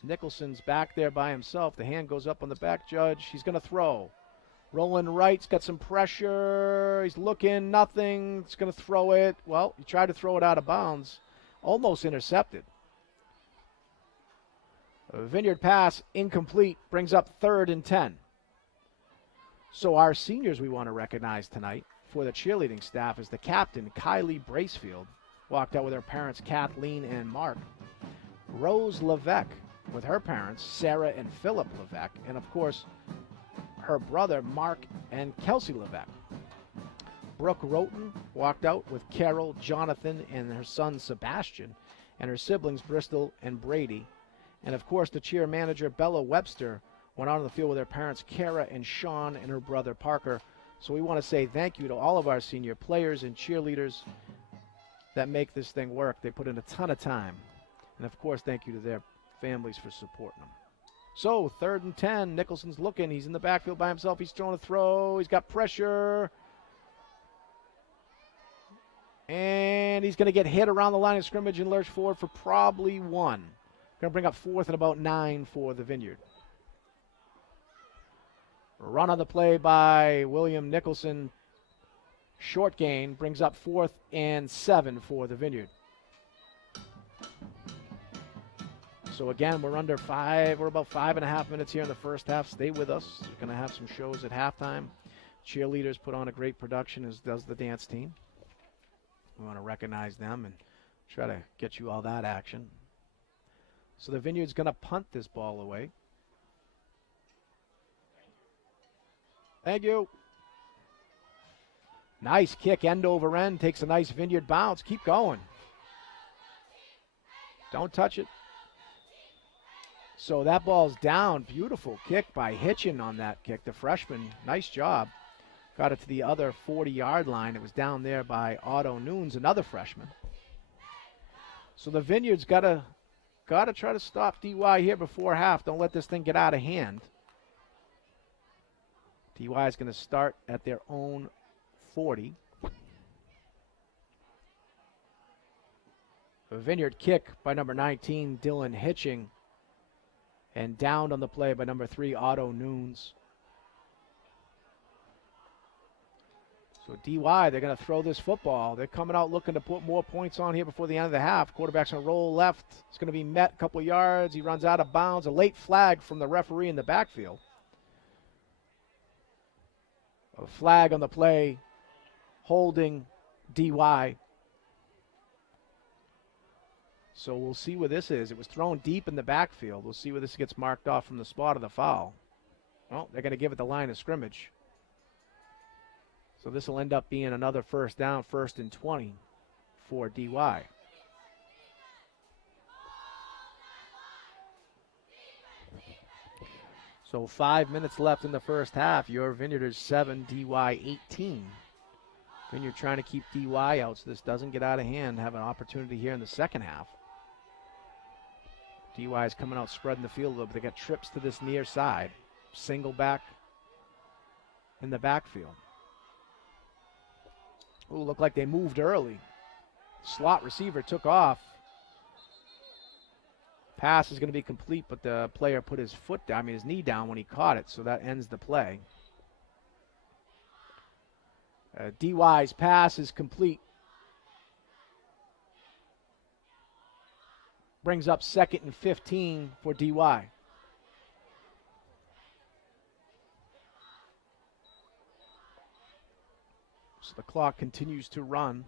Nicholson's back there by himself. The hand goes up on the back judge. He's going to throw. Rolling right's got some pressure. He's looking, nothing. He's going to throw it. Well, he tried to throw it out of bounds. Almost intercepted. A Vineyard pass, incomplete, brings up 3rd and 10. So our seniors we want to recognize tonight for the cheerleading staff is the captain, Kylie Bracefield. Walked out with her parents, Kathleen and Mark. Rose Levesque with her parents, Sarah and Philip Levesque. And, of course, her brother, Mark and Kelsey Levesque. Brooke Roten walked out with Carol, Jonathan, and her son, Sebastian, and her siblings, Bristol and Brady. And, of course, the cheer manager, Bella Webster, went out on the field with her parents, Kara and Sean, and her brother, Parker. So we want to say thank you to all of our senior players and cheerleaders that make this thing work. They put in a ton of time. And, of course, thank you to their families for supporting them. So, 3rd and 10. Nicholson's looking. He's in the backfield by himself. He's throwing a throw. He's got pressure. And he's going to get hit around the line of scrimmage and lurch forward for probably 1. Going to bring up 4th and about 9 for the Vineyard. Run on the play by William Nicholson. Short gain brings up 4th and 7 for the Vineyard. So again, we're under 5. We're about 5.5 minutes here in the first half. Stay with us. We're going to have some shows at halftime. Cheerleaders put on a great production, as does the dance team. We want to recognize them and try to get you all that action. So the Vineyard's going to punt this ball away. Thank you. Nice kick, end over end. Takes a nice Vineyard bounce. Keep going. Don't touch it. So that ball's down. Beautiful kick by Hitchin on that kick. The freshman, nice job. Got it to the other 40-yard line. It was down there by Otto Nunes, another freshman. So the Vineyard's got to try to stop DY here before half. Don't let this thing get out of hand. DY is going to start at their own 40. A Vineyard kick by number 19, Dylan Hitching. And downed on the play by number 3, Otto Nunes. So DY, they're going to throw this football. They're coming out looking to put more points on here before the end of the half. Quarterback's going to roll left. It's going to be met a couple of yards. He runs out of bounds. A late flag from the referee in the backfield. A flag on the play holding DY. So we'll see where this is. It was thrown deep in the backfield. We'll see where this gets marked off from the spot of the foul. Well, they're going to give it the line of scrimmage. So this will end up being another first down, 1st and 20 for DY. So 5 minutes left in the first half. Your Vineyard is 7, DY 18. Vineyard trying to keep DY out so this doesn't get out of hand. Have an opportunity here in the second half. DY is coming out spreading the field a little bit. They got trips to this near side. Single back in the backfield. Ooh, looked like they moved early. Slot receiver took off. Pass is going to be complete, but the player put his foot down, his knee down when he caught it, so that ends the play. DY's pass is complete. Brings up 2nd and 15 for DY. So the clock continues to run.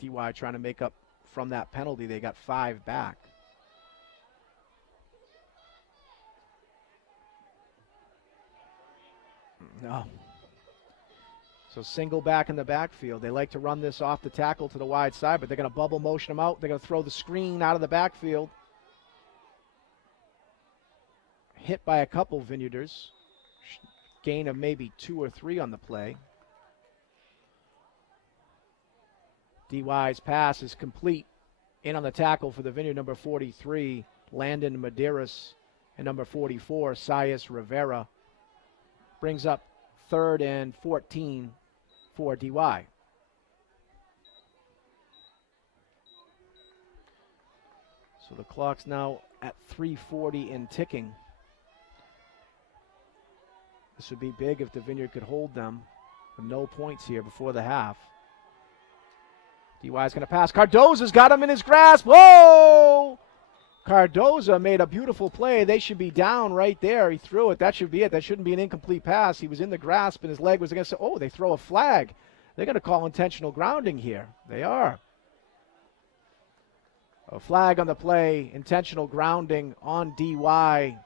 DY trying to make up from that penalty. They got 5 back. No. So single back in the backfield. They like to run this off the tackle to the wide side, but they're going to bubble motion them out. They're going to throw the screen out of the backfield. hit by a couple Vineyarders. Gain of maybe 2 or 3 on the play. DY's pass is complete. In on the tackle for the Vineyard, number 43, Landon Medeiros, and number 44, Sias Rivera. Brings up 3rd and 14 for DY. So the clock's now at 3:40 and ticking. This would be big if the Vineyard could hold them with no points here before the half. DY's going to pass. Cardoza's got him in his grasp. Whoa! Cardoza made a beautiful play. They should be down right there. He threw it. That should be it. That shouldn't be an incomplete pass. He was in the grasp and his leg was against it. Oh, they throw a flag. They're going to call intentional grounding here. They are. A flag on the play. Intentional grounding on DY.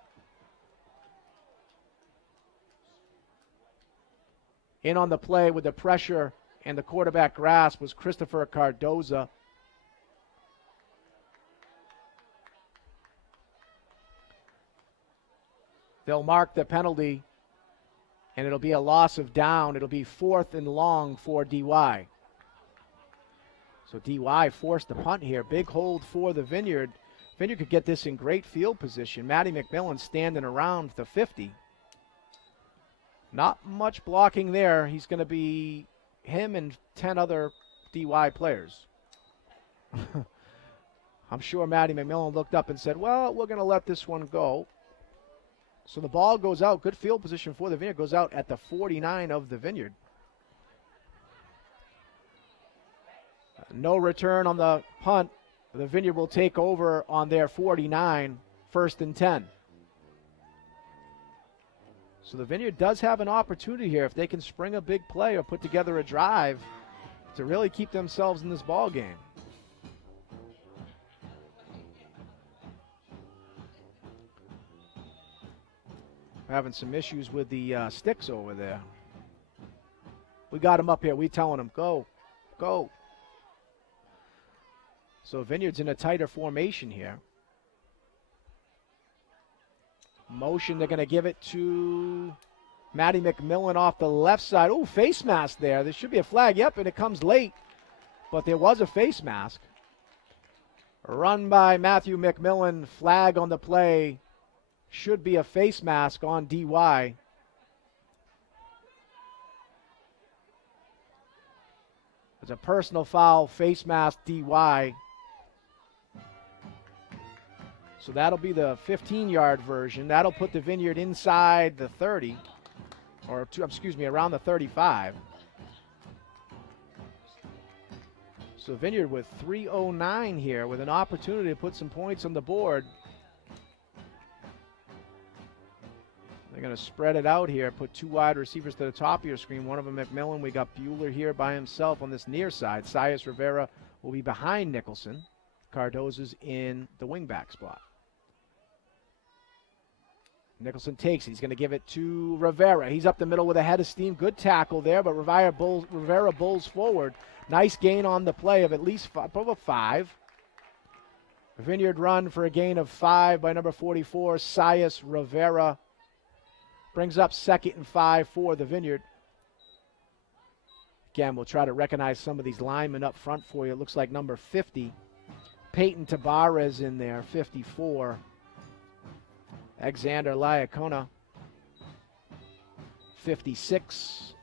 In on the play with the pressure and the quarterback grasp was Christopher Cardoza. They'll mark the penalty, and it'll be a loss of down. It'll be 4th and long for DY. So DY forced the punt here. Big hold for the Vineyard. Vineyard could get this in great field position. Matty McMillan standing around the 50. Not much blocking there. He's going to be him and 10 other DY players. I'm sure Matty McMillan looked up and said, well, we're going to let this one go. So the ball goes out. Good field position for the Vineyard. Goes out at the 49 of the Vineyard. No return on the punt. The Vineyard will take over on their 49, 1st and 10. So the Vineyard does have an opportunity here if they can spring a big play or put together a drive to really keep themselves in this ball game. Having some issues with the sticks over there. We got him up here. We telling him, go, go. So Vineyard's in a tighter formation here. Motion, they're going to give it to Matty McMillan off the left side. Oh, face mask there. There should be a flag. Yep, and it comes late, but there was a face mask. Run by Matthew McMillan. Flag on the play. Should be a face mask on DY. It's a personal foul, face mask, DY. So that'll be the 15-yard version. That'll put the Vineyard inside the 30, or around the 35. So Vineyard with 3:09 here with an opportunity to put some points on the board. They're going to spread it out here, put 2 wide receivers to the top of your screen. One of them McMillan. We got Bueller here by himself on this near side. Sias Rivera will be behind Nicholson. Cardoza's in the wingback spot. Nicholson takes it. He's going to give it to Rivera. He's up the middle with a head of steam. Good tackle there, but Rivera bulls forward. Nice gain on the play of at least 5. Vineyard run for a gain of 5 by number 44, Sias Rivera. Brings up 2nd and 5 for the Vineyard. Again, we'll try to recognize some of these linemen up front for you. It looks like number 50, Peyton Tabarez in there, 54. Alexander Liacona, 56.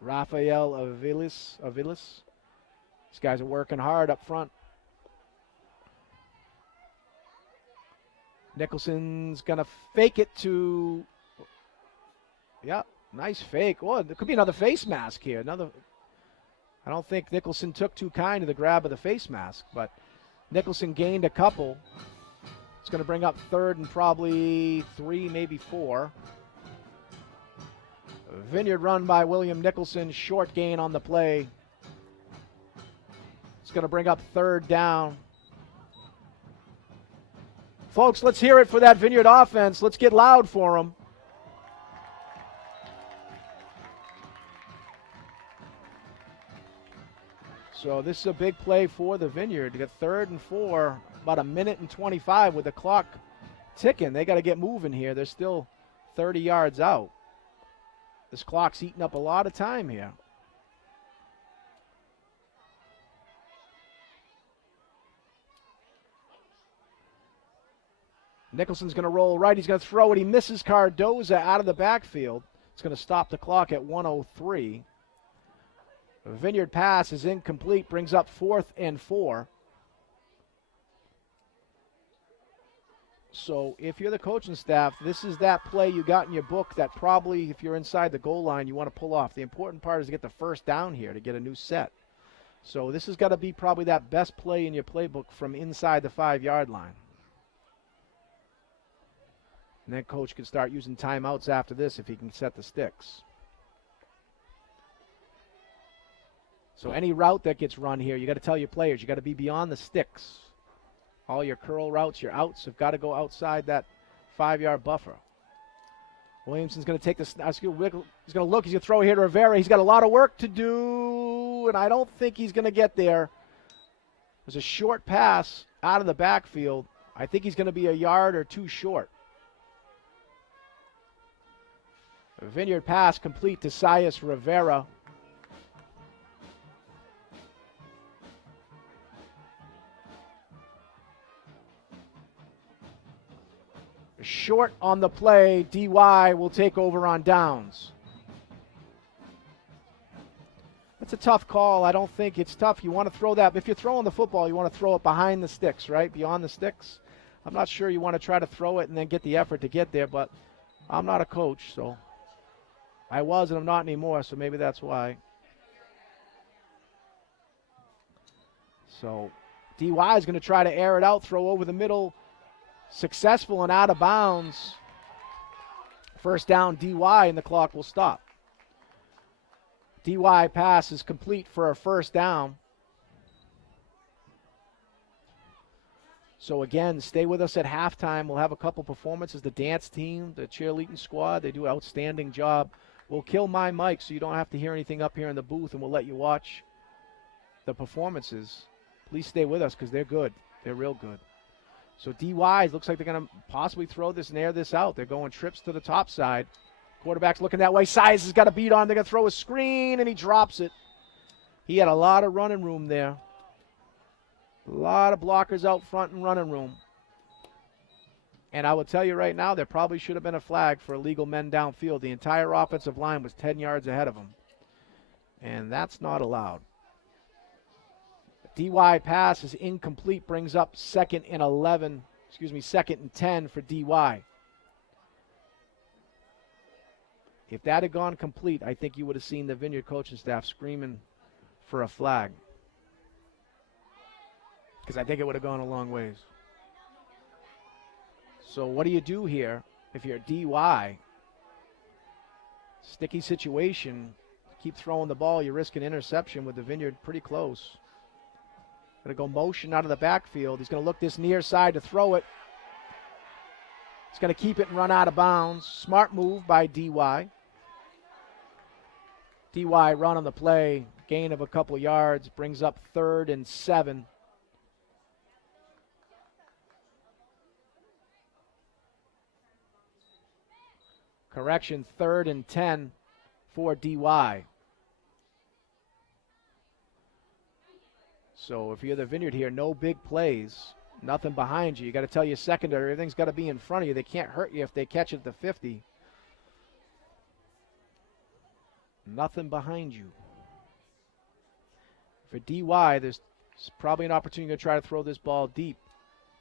Rafael Aviles. These guys are working hard up front. Nicholson's going to fake it to, nice fake. Oh, there could be another face mask here. I don't think Nicholson took too kind to the grab of the face mask, but Nicholson gained a couple. It's going to bring up 3rd and probably 3, maybe 4. Vineyard run by William Nicholson. Short gain on the play. It's going to bring up 3rd down. Folks, let's hear it for that Vineyard offense. Let's get loud for them. So this is a big play for the Vineyard. You got 3rd and 4, about 1:25 with the clock ticking. They got to get moving here. They're still 30 yards out. This clock's eating up a lot of time here. Nicholson's going to roll right. He's going to throw it. He misses Cardoza out of the backfield. It's going to stop the clock at 1:03. The Vineyard pass is incomplete, brings up 4th and 4. So if you're the coaching staff, this is that play you got in your book that probably, if you're inside the goal line, you want to pull off. The important part is to get the first down here to get a new set. So this has got to be probably that best play in your playbook from inside the 5-yard line. And then coach can start using timeouts after this if he can set the sticks. So any route that gets run here, you got to tell your players, you got to be beyond the sticks. All your curl routes, your outs have got to go outside that 5-yard buffer. Williamson's going to take this. He's going to look. He's going to throw here to Rivera. He's got a lot of work to do, and I don't think he's going to get there. There's a short pass out of the backfield. I think he's going to be a yard or two short. A Vineyard pass complete to Sias Rivera. Short on the play. DY will take over on downs. That's a tough call. I don't think it's tough. You want to throw that. If you're throwing the football, you want to throw it behind the sticks, right? Beyond the sticks. I'm not sure you want to try to throw it and then get the effort to get there, but I'm not a coach, so I was and I'm not anymore, so maybe that's why. So DY is going to try to air it out, throw over the middle. Successful and out of bounds. First down, DY, and the clock will stop. DY pass is complete for a first down. So again, stay with us at halftime. We'll have a couple performances. The dance team, the cheerleading squad, they do an outstanding job. We'll kill my mic so you don't have to hear anything up here in the booth, and we'll let you watch the performances. Please stay with us because they're good. They're real good. So DY looks like they're going to possibly throw this and air this out. They're going trips to the top side. Quarterback's looking that way. Sias has got a beat on. They're going to throw a screen, and he drops it. He had a lot of running room there. A lot of blockers out front and running room. And I will tell you right now, there probably should have been a flag for illegal men downfield. The entire offensive line was 10 yards ahead of him. And that's not allowed. DY pass is incomplete, brings up 2nd and 10 for DY. If that had gone complete, I think you would have seen the Vineyard coaching staff screaming for a flag. Because I think it would have gone a long ways. So what do you do here if you're DY? Sticky situation. Keep throwing the ball. You risk an interception with the Vineyard pretty close. Going to go motion out of the backfield. He's going to look this near side to throw it. He's going to keep it and run out of bounds. Smart move by DY. DY run on the play. Gain of a couple yards. Brings up 3rd and 7. Correction, 3rd and 10 for DY. So if you're the Vineyard here, no big plays, nothing behind you. You got to tell your secondary, everything's got to be in front of you. They can't hurt you if they catch it at the 50. Nothing behind you. For DY, there's probably an opportunity to try to throw this ball deep.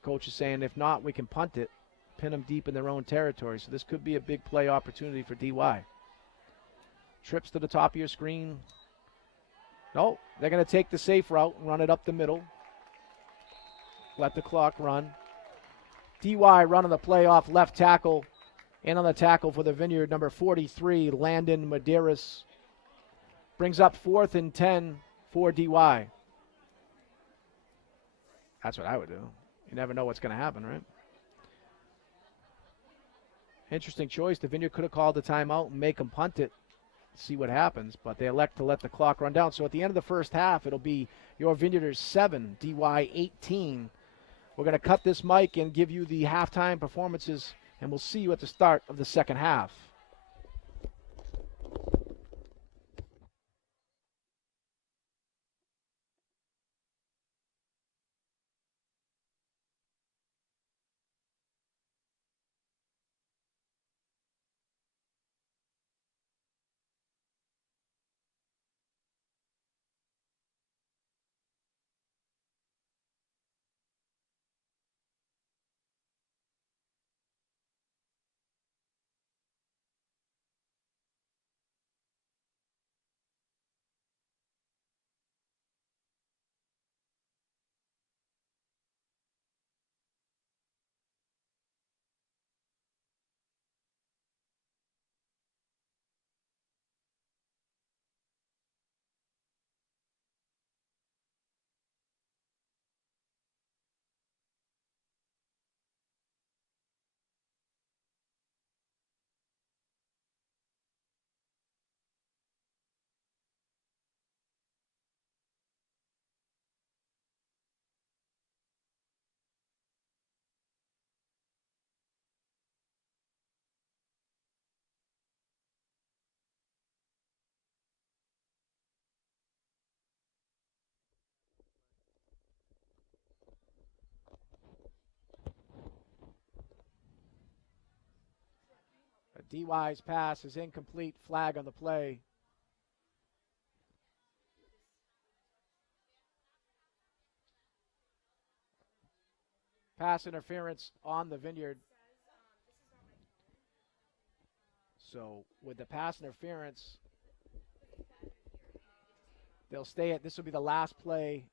Coach is saying, if not, we can punt it, pin them deep in their own territory. So this could be a big play opportunity for DY. Trips to the top of your screen. No, they're going to take the safe route and run it up the middle. Let the clock run. DY run on the play off left tackle. In on the tackle for the Vineyard, number 43, Landon Medeiros. Brings up 4th and 10 for DY. That's what I would do. You never know what's going to happen, right? Interesting choice. The Vineyard could have called the timeout and make them punt it. See what happens, but they elect to let the clock run down. So at the end of the first half, it'll be your Vineyarders 7, DY 18. We're going to cut this mic and give you the halftime performances, and we'll see you at the start of the second half. DY's pass is incomplete. Flag on the play. Pass interference on the Vineyard. So with the pass interference, they'll stay at, this will be the last play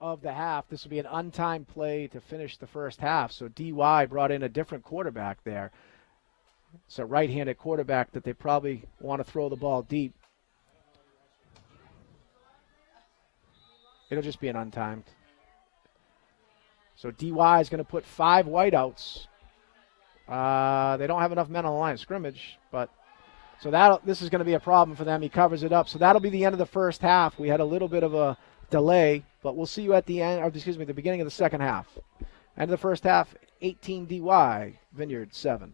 of the half. This will be an untimed play to finish the first half. So DY brought in a different quarterback there. It's a right-handed quarterback that they probably want to throw the ball deep. It'll just be an untimed. So DY is going to put 5 whiteouts. They don't have enough men on the line of scrimmage, but so this is going to be a problem for them. He covers it up. So that'll be the end of the first half. We had a little bit of a delay, but we'll see you at the end, or excuse me, the beginning of the second half. End of the first half, 18 DY, Vineyard 7.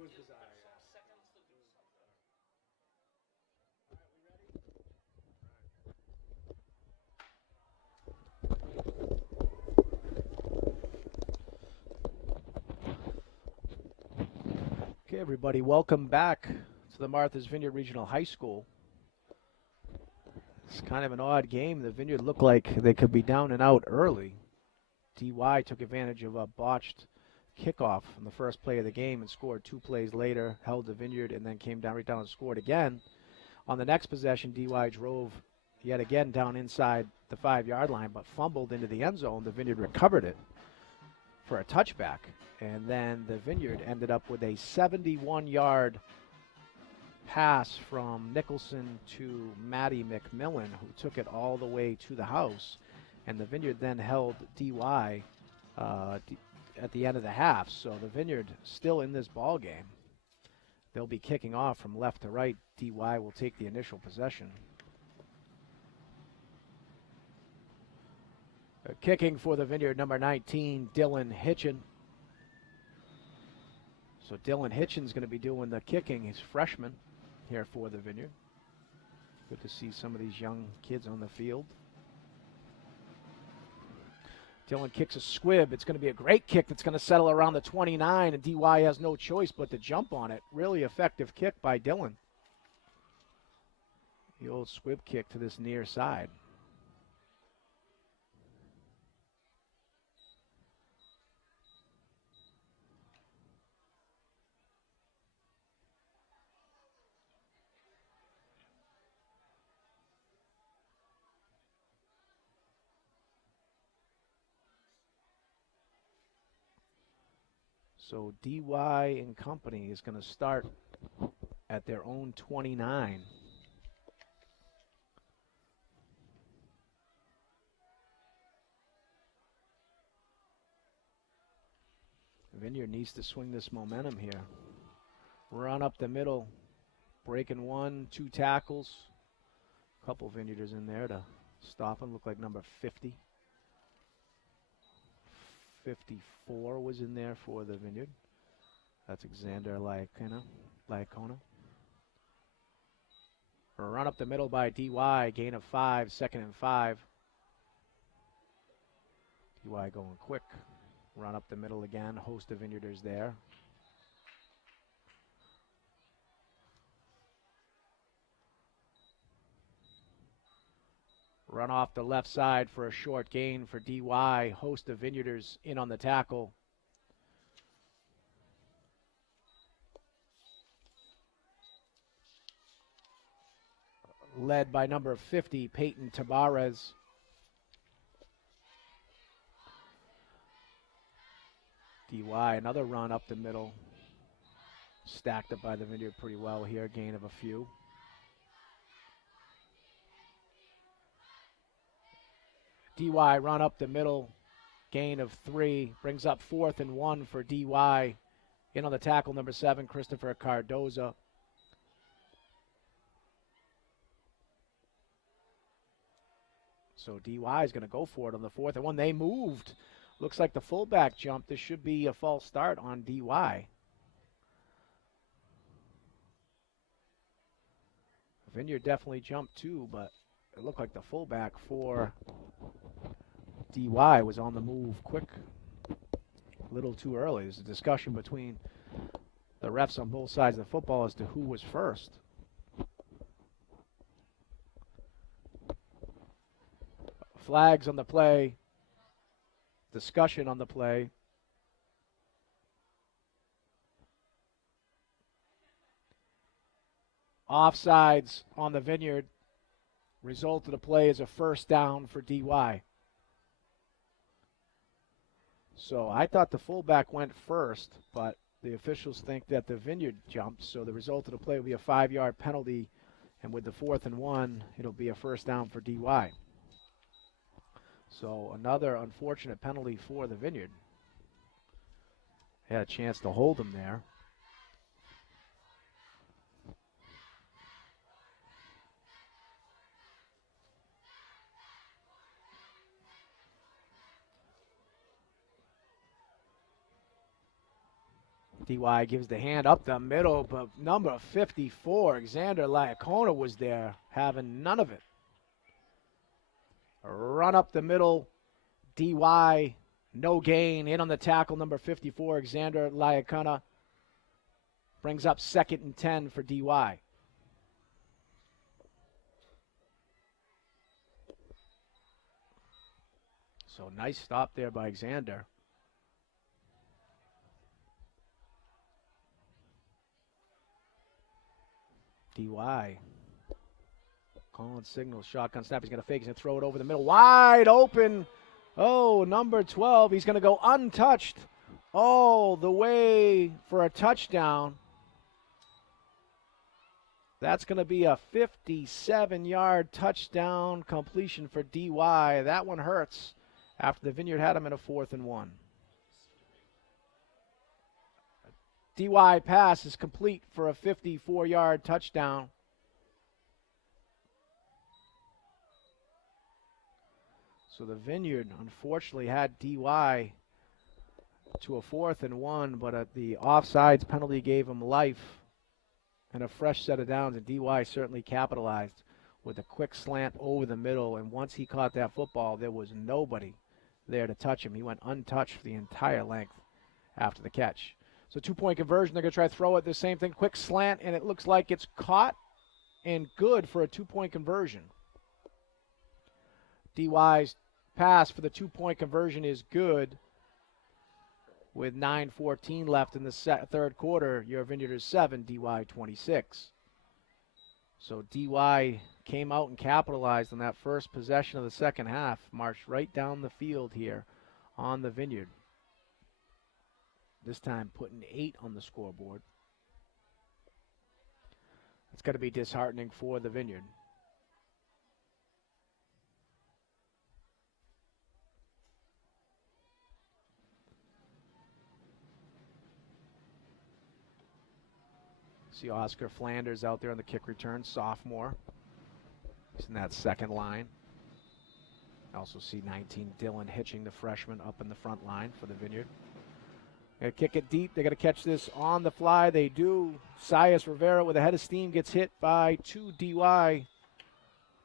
It was bizarre, yeah. Okay, everybody, welcome back to the Martha's Vineyard Regional High School. It's kind of an odd game. The Vineyard looked like they could be down and out early. DY took advantage of a botched kickoff on the first play of the game and scored 2 plays later, held the Vineyard, and then came down right down and scored again. On the next possession, DY drove yet again down inside the 5-yard line, but fumbled into the end zone. The Vineyard recovered it for a touchback, and then the Vineyard ended up with a 71-yard pass from Nicholson to Matty McMillan, who took it all the way to the house, and the Vineyard then held DY at the end of the half. So the Vineyard still in this ball game. They'll be kicking off from left to right. DY will take the initial possession. Kicking for the Vineyard, number 19, Dylan Hitchin. So Dylan Hitchin's going to be doing the kicking. He's freshman here for the Vineyard. Good to see some of these young kids on the field. Dylan kicks a squib. It's going to be a great kick that's going to settle around the 29, and DY has no choice but to jump on it. Really effective kick by Dylan. The old squib kick to this near side. So DY and company is going to start at their own 29. Vineyard needs to swing this momentum here. Run up the middle, breaking 1, 2 tackles. A couple Vineyarders in there to stop him. Look like number 50. 54 was in there for the Vineyard. That's Xander Lycona. Run up the middle by DY, gain of 5, 2nd and 5. DY going quick. Run up the middle again, host of Vineyarders there. Run off the left side for a short gain for DY. Host of Vineyarders in on the tackle. Led by number 50, Peyton Tabarez. DY, another run up the middle. Stacked up by the Vineyard pretty well here. Gain of a few. DY run up the middle, gain of 3, brings up 4th and 1 for DY. In on the tackle, number 7, Christopher Cardoza. So DY is going to go for it on the 4th and 1. They moved. Looks like the fullback jumped. This should be a false start on DY. Vineyard definitely jumped too, but it looked like the fullback for DY was on the move quick. A little too early. There's a discussion between the refs on both sides of the football as to who was first. Flags on the play. Discussion on the play. Offsides on the Vineyard. Result of the play is a first down for DY. So I thought the fullback went first, but the officials think that the Vineyard jumped. So the result of the play will be a 5-yard penalty, and with the 4th and 1, it'll be a first down for DY. So another unfortunate penalty for the Vineyard. Had a chance to hold him there. DY gives the hand up the middle, but number 54, Alexander Lyakona, was there, having none of it. A run up the middle, DY, no gain. In on the tackle, number 54, Alexander Lyakona. Brings up 2nd and 10 for DY. So nice stop there by Alexander. DY. Calling signals, shotgun snap. He's going to fake. He's going to throw it over the middle. Wide open. Oh, number 12. He's going to go untouched all the way for a touchdown. That's going to be a 57-yard touchdown completion for DY. That one hurts after the Vineyard had him in a 4th and 1. DY pass is complete for a 54-yard touchdown. So the Vineyard unfortunately had DY to a 4th and 1, but the offsides penalty gave him life and a fresh set of downs, and DY certainly capitalized with a quick slant over the middle, and once he caught that football, there was nobody there to touch him. He went untouched for the entire length after the catch. So 2-point conversion, they're going to try to throw it, the same thing, quick slant, and it looks like it's caught and good for a 2-point conversion. DY's pass for the 2-point conversion is good. With 9:14 left in the third quarter, your Vineyarders 7, DY 26. So DY came out and capitalized on that first possession of the second half, marched right down the field here on the Vineyard. This time putting 8 on the scoreboard. It's got to be disheartening for the Vineyard. See Oscar Flanders out there on the kick return, sophomore. He's in that second line. Also see 19 Dylan Hitching, the freshman, up in the front line for the Vineyard. They kick it deep. They got to catch this on the fly. They do. Sias Rivera with a head of steam gets hit by 2 DY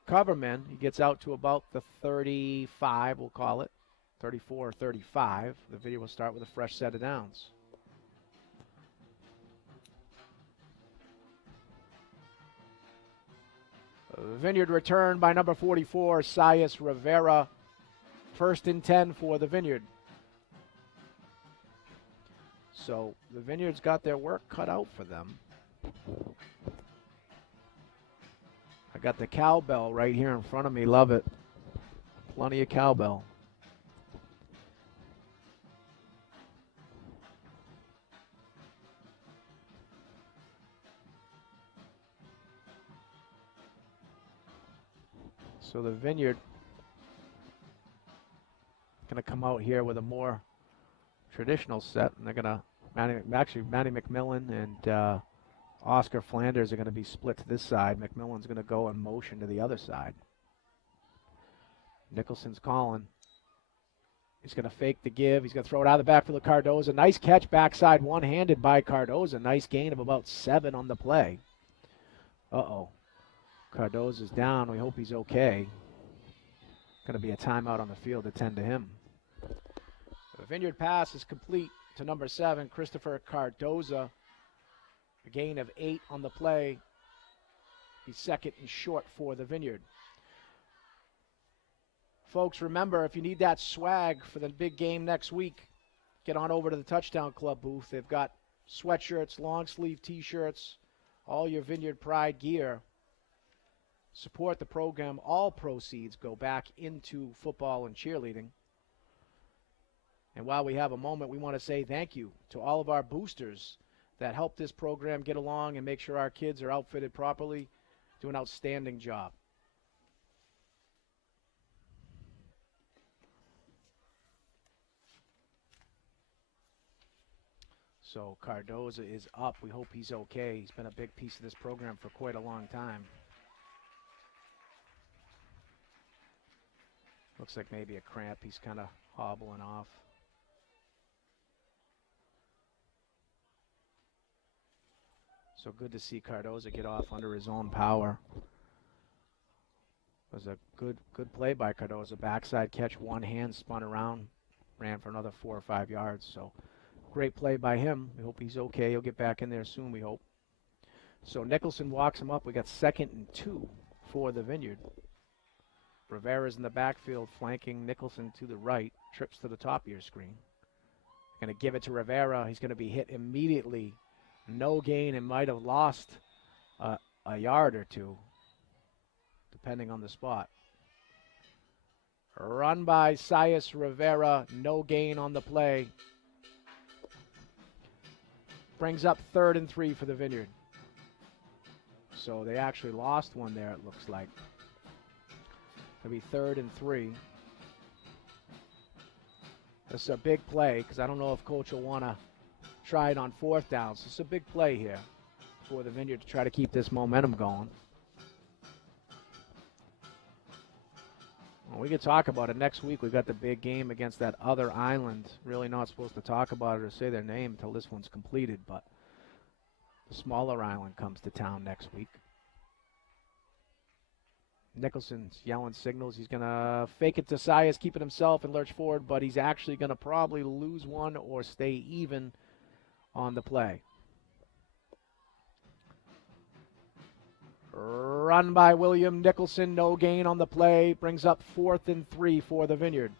covermen. He gets out to about the 35, we'll call it. 34 or 35. The Vineyard will start with a fresh set of downs. Vineyard return by number 44, Sias Rivera. 1st and 10 for the Vineyard. So the Vineyard's got their work cut out for them. I got the cowbell right here in front of me. Love it. Plenty of cowbell. So the Vineyard going to come out here with a more traditional set, and they're going to Manny McMillan and Oscar Flanders are going to be split to this side. McMillan's going to go in motion to the other side. Nicholson's calling. He's going to fake the give. He's going to throw it out of the backfield of Cardoza. Nice catch backside, one-handed by Cardoza. Nice gain of about 7 on the play. Uh-oh. Cardoza's down. We hope he's okay. Going to be a timeout on the field to tend to him. The Vineyard pass is complete to number 7, Christopher Cardoza. A gain of 8 on the play. He's 2nd and short for the Vineyard. Folks, remember, if you need that swag for the big game next week, get on over to the Touchdown Club booth. They've got sweatshirts, long sleeve t-shirts, all your Vineyard Pride gear. Support the program. All proceeds go back into football and cheerleading. And while we have a moment, we want to say thank you to all of our boosters that help this program get along and make sure our kids are outfitted properly. Do an outstanding job. So Cardoza is up. We hope he's okay. He's been a big piece of this program for quite a long time. Looks like maybe a cramp. He's kind of hobbling off. So good to see Cardoza get off under his own power. It was a good play by Cardoza. Backside catch, one hand, spun around, ran for another 4 or 5 yards. So great play by him. We hope he's okay. He'll get back in there soon, we hope. So Nicholson walks him up. We got 2nd and 2 for the Vineyard. Rivera's in the backfield, flanking Nicholson to the right. Trips to the top of your screen. Going to give it to Rivera. He's going to be hit immediately. No gain and might have lost a yard or two, depending on the spot. Run by Sias Rivera. No gain on the play. Brings up 3rd and 3 for the Vineyard. So they actually lost one there, it looks like. It'll be 3rd and 3. This is a big play because I don't know if Coach will want to try it on 4th down. So it's a big play here for the Vineyard to try to keep this momentum going. Well, we could talk about it next week. We've got the big game against that other island. Really not supposed to talk about it or say their name until this one's completed, but the smaller island comes to town next week. Nicholson's yelling signals. He's going to fake it to Sias, keep it himself, and lurch forward, but he's actually going to probably lose one or stay even on the play. Run by William Nicholson. No gain on the play. Brings up 4th and 3 for the Vineyard.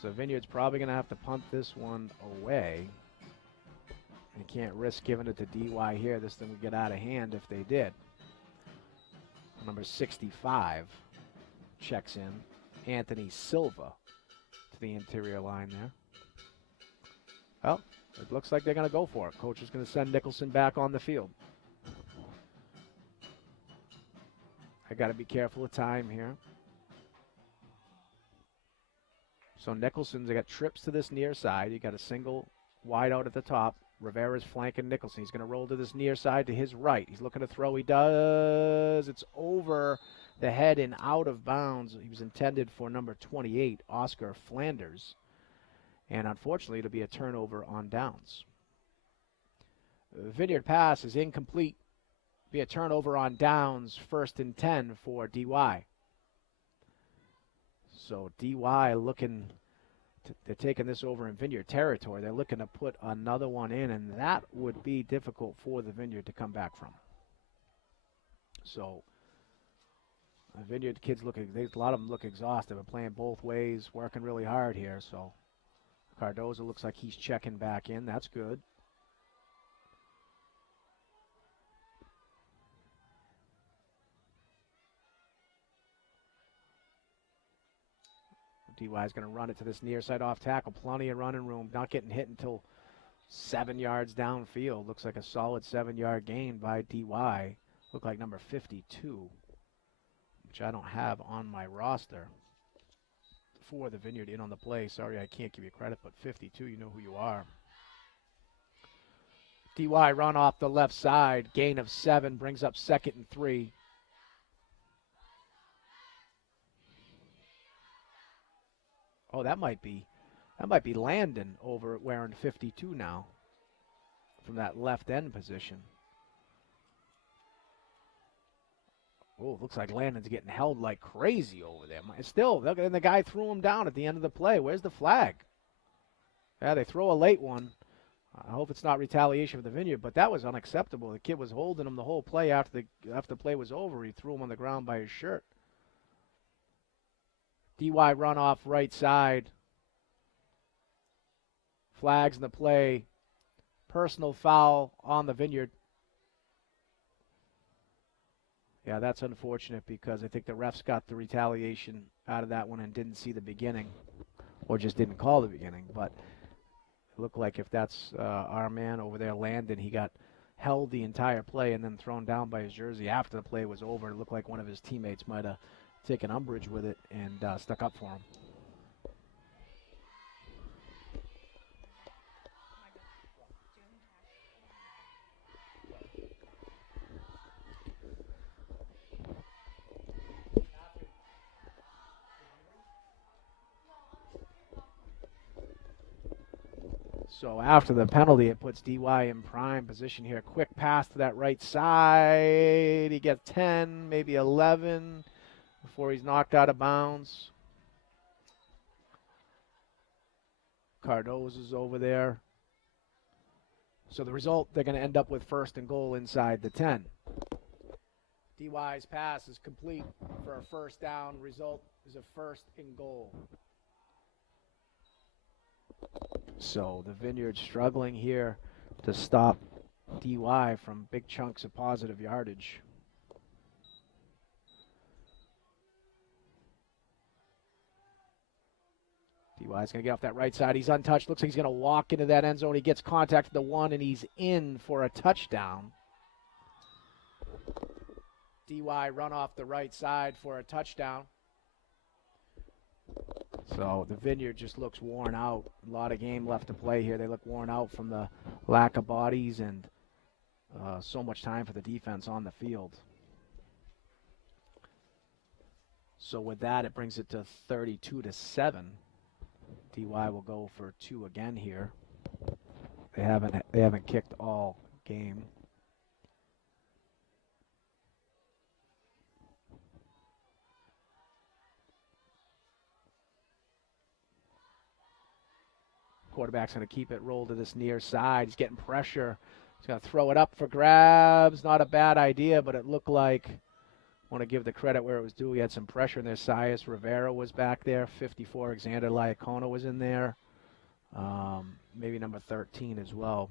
So Vineyard's probably going to have to punt this one away. You can't risk giving it to DY here. This thing would get out of hand if they did. Number 65 checks in. Anthony Silva to the interior line there. Well, it looks like they're going to go for it. Coach is going to send Nicholson back on the field. I got to be careful of time here. So Nicholson's got trips to this near side. You got a single wide out at the top. Rivera's flanking Nicholson. He's going to roll to this near side to his right. He's looking to throw. He does. It's over the head and out of bounds. He was intended for number 28, Oscar Flanders. And unfortunately, it'll be a turnover on downs. Vineyard pass is incomplete. Be a turnover on downs, 1st and 10 for DY. So DY looking, they're taking this over in Vineyard territory. They're looking to put another one in, and that would be difficult for the Vineyard to come back from. So the Vineyard kids a lot of them look exhausted. They're playing both ways, working really hard here. So Cardoza looks like he's checking back in. That's good. DY is going to run it to this near side off tackle. Plenty of running room. Not getting hit until 7 yards downfield. Looks like a solid 7-yard gain by DY. Look like number 52, which I don't have on my roster for the Vineyard in on the play. Sorry, I can't give you credit, but 52, you know who you are. DY run off the left side. Gain of 7 brings up 2nd and 3. Oh, that might be Landon over wearing 52 now from that left end position. Oh, looks like Landon's getting held like crazy over there. Still, and the guy threw him down at the end of the play. Where's the flag? Yeah, they throw a late one. I hope it's not retaliation for the Vineyard, but that was unacceptable. The kid was holding him the whole play after the play was over. He threw him on the ground by his shirt. DY run off right side. Flags in the play. Personal foul on the Vineyard. Yeah, that's unfortunate because I think the refs got the retaliation out of that one and didn't see the beginning or just didn't call the beginning. But it looked like if that's our man over there, Landon, he got held the entire play and then thrown down by his jersey after the play was over. It looked like one of his teammates might have taken umbrage with it and stuck up for him. So after the penalty, it puts DY in prime position here. Quick pass to that right side. He gets 10, maybe 11 before he's knocked out of bounds. Cardozo's over there. So the result, they're going to end up with first and goal inside the 10. DY's pass is complete for a first down. Result is a first and goal. So the Vineyard struggling here to stop DY from big chunks of positive yardage. DY's going to get off that right side. He's untouched. Looks like he's going to walk into that end zone. He gets contact at the 1, and he's in for a touchdown. DY run off the right side for a touchdown. So the Vineyard just looks worn out. A lot of game left to play here. They look worn out from the lack of bodies and so much time for the defense on the field. So with that, it brings it to 32-7. DY will go for 2 again here. They haven't kicked all game. Quarterback's going to keep it rolled to this near side. He's getting pressure. He's going to throw it up for grabs. Not a bad idea, but it looked like, I want to give the credit where it was due. He had some pressure in there. Sias Rivera was back there. 54, Xander Liacona was in there. Maybe number 13 as well.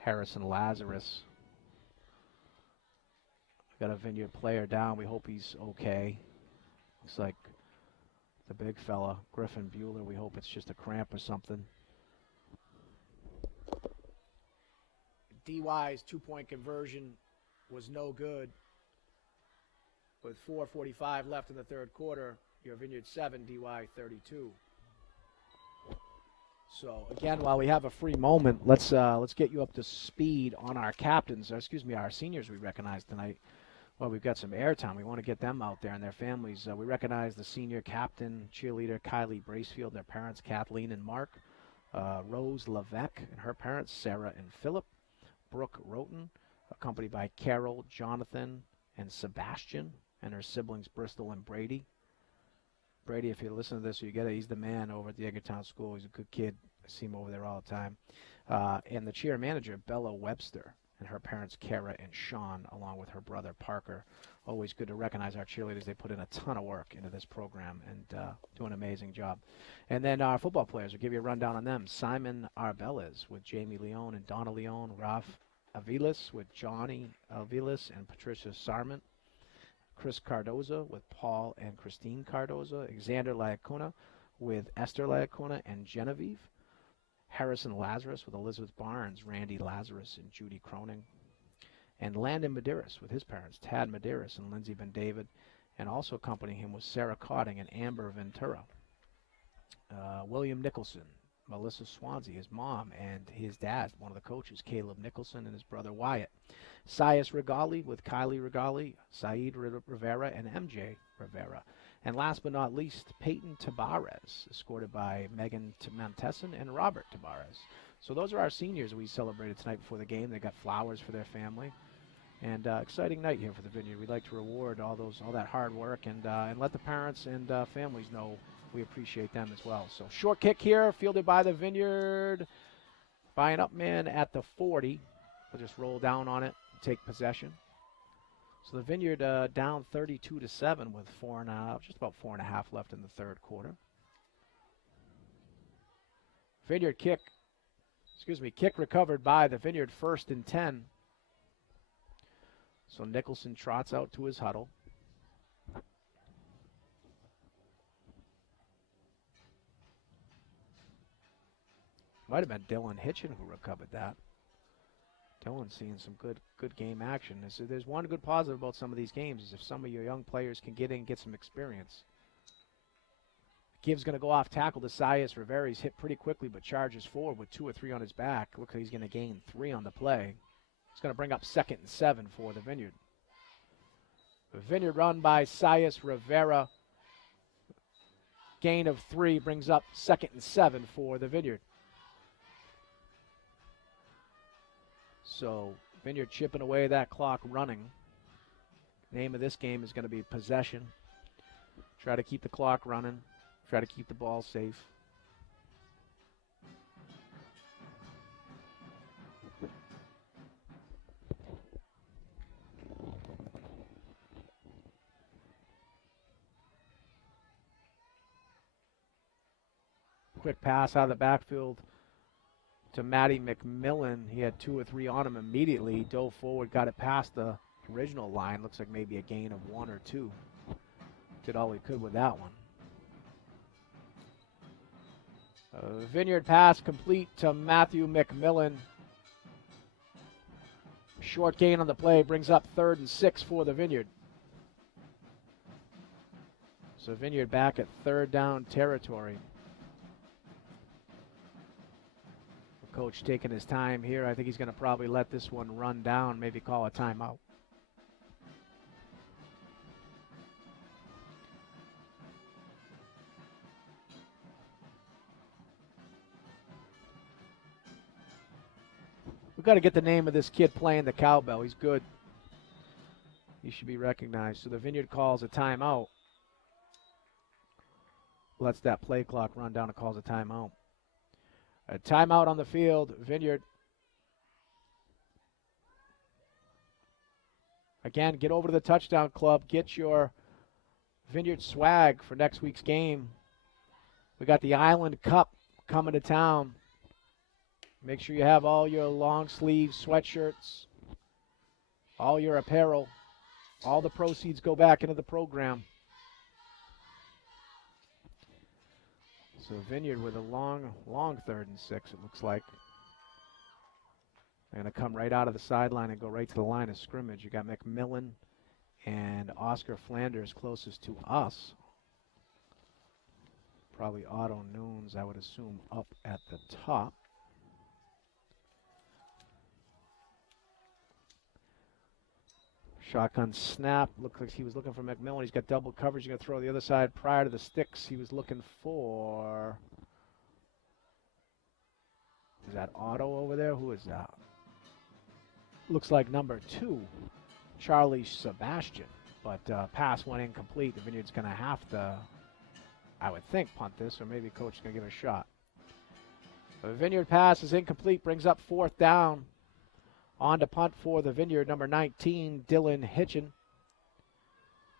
Harrison Lazarus. Got a Vineyard player down. We hope he's okay. Looks like the big fella, Griffin Bueller. We hope it's just a cramp or something. DY's 2-point conversion was no good. With 4:45 left in the third quarter, your Vineyard 7, DY 32. So again, while we have a free moment, let's get you up to speed on our captains. Our seniors we recognize tonight. Well, we've got some airtime. We want to get them out there and their families. We recognize the senior captain, cheerleader Kylie Bracefield, their parents Kathleen and Mark, Rose Levesque and her parents Sarah and Philip, Brooke Roten, accompanied by Carol, Jonathan, and Sebastian, and her siblings Bristol and Brady. Brady, if you listen to this, you get it. He's the man over at the Edgartown School. He's a good kid. I see him over there all the time. And the cheer manager, Bella Webster, and her parents, Kara and Sean, along with her brother, Parker. Always good to recognize our cheerleaders. They put in a ton of work into this program and do an amazing job. And then our football players, we'll give you a rundown on them. Simon Arbeles with Jamie Leone and Donna Leone. Ralph Aviles with Johnny Aviles and Patricia Sarment. Chris Cardoza with Paul and Christine Cardoza. Xander Liacona with Esther Liacona and Genevieve. Harrison Lazarus with Elizabeth Barnes, Randy Lazarus, and Judy Cronin. And Landon Medeiros with his parents, Tad Medeiros and Lindsay Ben David. And also accompanying him was Sarah Cotting and Amber Ventura. William Nicholson, Melissa Swansea, his mom, and his dad, one of the coaches, Caleb Nicholson, and his brother Wyatt. Sias Regali with Kylie Regali, Saeed Rivera, and MJ Rivera. And last but not least, Peyton Tabarez, escorted by Megan Montesson and Robert Tabarez. So those are our seniors we celebrated tonight before the game. They got flowers for their family. And exciting night here for the Vineyard. We'd like to reward all that hard work and let the parents and families know we appreciate them as well. So short kick here, fielded by the Vineyard. By an up man at the 40. We'll just roll down on it and take possession. So the Vineyard down 32-7 with just about 4.5 left in the third quarter. Vineyard kick recovered by the Vineyard, 1st and 10. So Nicholson trots out to his huddle. Might have been Dylan Hitchin who recovered that. Dylan's seeing some good game action. There's one good positive about some of these games is if some of your young players can get in and get some experience. Gibbs going to go off tackle to Sias Rivera. He's hit pretty quickly but charges forward with 2 or 3 on his back. Looks like he's going to gain 3 on the play. It's going to bring up 2nd and 7 for the Vineyard. The Vineyard run by Sias Rivera. Gain of 3 brings up 2nd and 7 for the Vineyard. So Vineyard chipping away that clock running. Name of this game is going to be possession. Try to keep the clock running. Try to keep the ball safe. Quick pass out of the backfield to Matty McMillan. He had 2 or 3 on him immediately. He dove forward, got it past the original line. Looks like maybe a gain of 1 or 2. Did all he could with that one. Vineyard pass complete to Matthew McMillan. Short gain on the play brings up 3rd and 6 for the Vineyard. So Vineyard back at 3rd down territory. Coach taking his time here. I think he's going to probably let this one run down, maybe call a timeout. We've got to get the name of this kid playing the cowbell. He's good. He should be recognized. So the Vineyard calls a timeout. Lets that play clock run down and calls a timeout. A timeout on the field. Vineyard. Again, get over to the touchdown club. Get your Vineyard swag for next week's game. We got the Island Cup coming to town. Make sure you have all your long sleeve sweatshirts, all your apparel. All the proceeds go back into the program. So Vineyard with a long 3rd and 6, it looks like. They're going to come right out of the sideline and go right to the line of scrimmage. You got McMillan and Oscar Flanders closest to us. Probably Otto Nunes, I would assume, up at the top. Shotgun snap. Looks like he was looking for McMillan. He's got double coverage. He's going to throw the other side. Prior to the sticks, he was looking for... Is that Otto over there? Who is that? Looks like number 2, Charlie Sebastian. But pass went incomplete. The Vineyard's going to have to, I would think, punt this, or maybe coach is going to give it a shot. The Vineyard pass is incomplete. Brings up 4th down. On to punt for the Vineyard, number 19, Dylan Hitchin.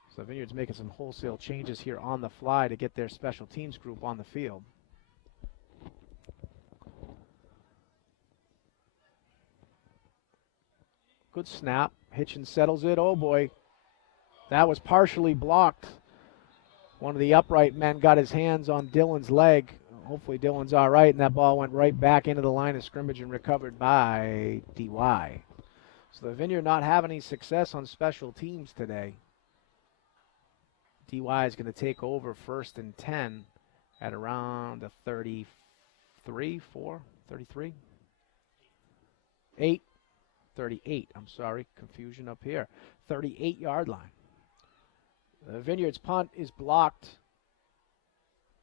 So the Vineyard's making some wholesale changes here on the fly to get their special teams group on the field. Good snap. Hitchin settles it. Oh, boy. That was partially blocked. One of the upright men got his hands on Dylan's leg. Hopefully Dylan's all right, and that ball went right back into the line of scrimmage and recovered by DY. So the Vineyard not having any success on special teams today. DY is going to take over 1st and 10 at around the 33, 4, 33? 8, 38, I'm sorry, confusion up here. 38-yard line. The Vineyard's punt is blocked.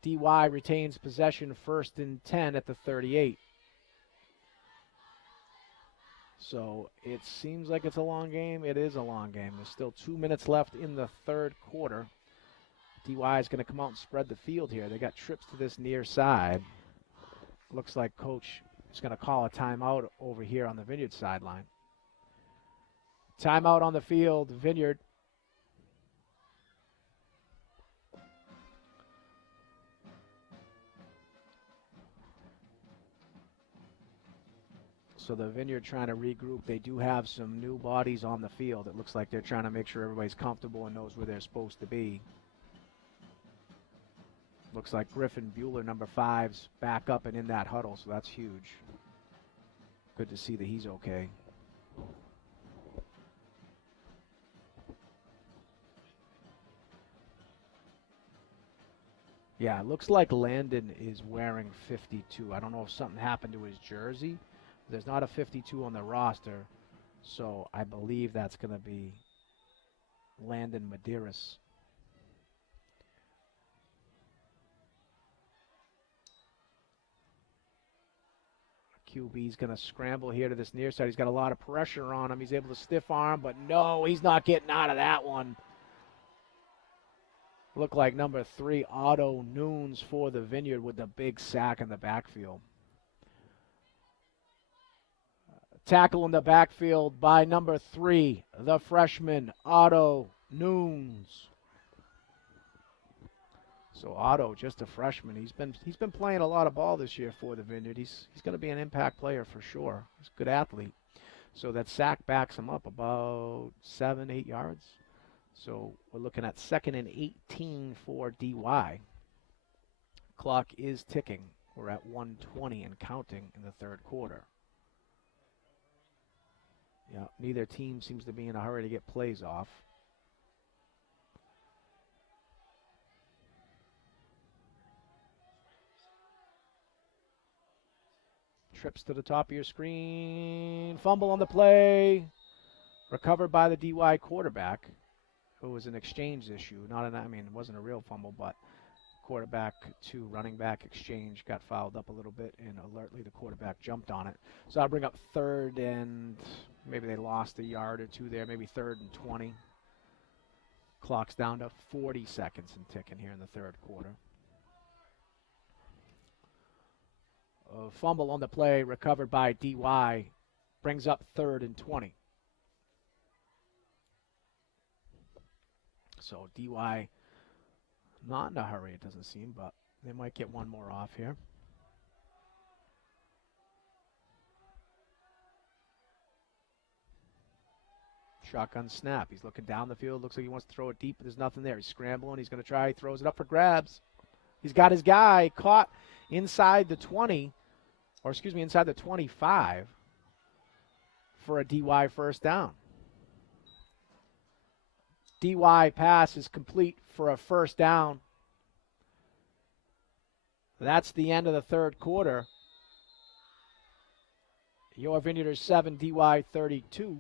DY retains possession 1st and 10 at the 38. So it seems like it's a long game. It is a long game. There's still 2 minutes left in the 3rd quarter. DY is going to come out and spread the field here. They got trips to this near side. Looks like coach is going to call a timeout over here on the Vineyard sideline. Timeout on the field, Vineyard. So the Vineyard trying to regroup. They do have some new bodies on the field. It looks like they're trying to make sure everybody's comfortable and knows where they're supposed to be. Looks like Griffin Bueller, number 5's back up and in that huddle, so that's huge. Good to see that he's okay. Yeah, it looks like Landon is wearing 52. I don't know if something happened to his jersey. There's not a 52 on the roster, so I believe that's going to be Landon Medeiros. QB's going to scramble here to this near side. He's got a lot of pressure on him. He's able to stiff arm, but no, he's not getting out of that one. Looked like number 3, Otto Nunes for the Vineyard with the big sack in the backfield. Tackle in the backfield by number 3, the freshman, Otto Nunes. So Otto, just a freshman. He's been playing a lot of ball this year for the Vineyard. He's going to be an impact player for sure. He's a good athlete. So that sack backs him up about 7-8 yards. So we're looking at 2nd and 18 for DY. Clock is ticking. We're at 1:20 and counting in the 3rd quarter. Yeah, neither team seems to be in a hurry to get plays off. Trips to the top of your screen. Fumble on the play. Recovered by the DY quarterback. It was an exchange issue. It wasn't a real fumble, but quarterback to running back exchange got fouled up a little bit, and alertly the quarterback jumped on it. So I'll bring up 3rd and maybe they lost a yard or two there, maybe 3rd and 20. Clock's down to 40 seconds and ticking here in the 3rd quarter. A fumble on the play, recovered by DY, brings up 3rd and 20. So DY not in a hurry, it doesn't seem, but they might get one more off here. Shotgun snap. He's looking down the field. Looks like he wants to throw it deep, but there's nothing there. He's scrambling. He's going to try. He throws it up for grabs. He's got his guy caught inside the 20, inside the 25 for a DY first down. DY pass is complete for a first down. That's the end of the 3rd quarter. Your Vineyarders 7, DY 32.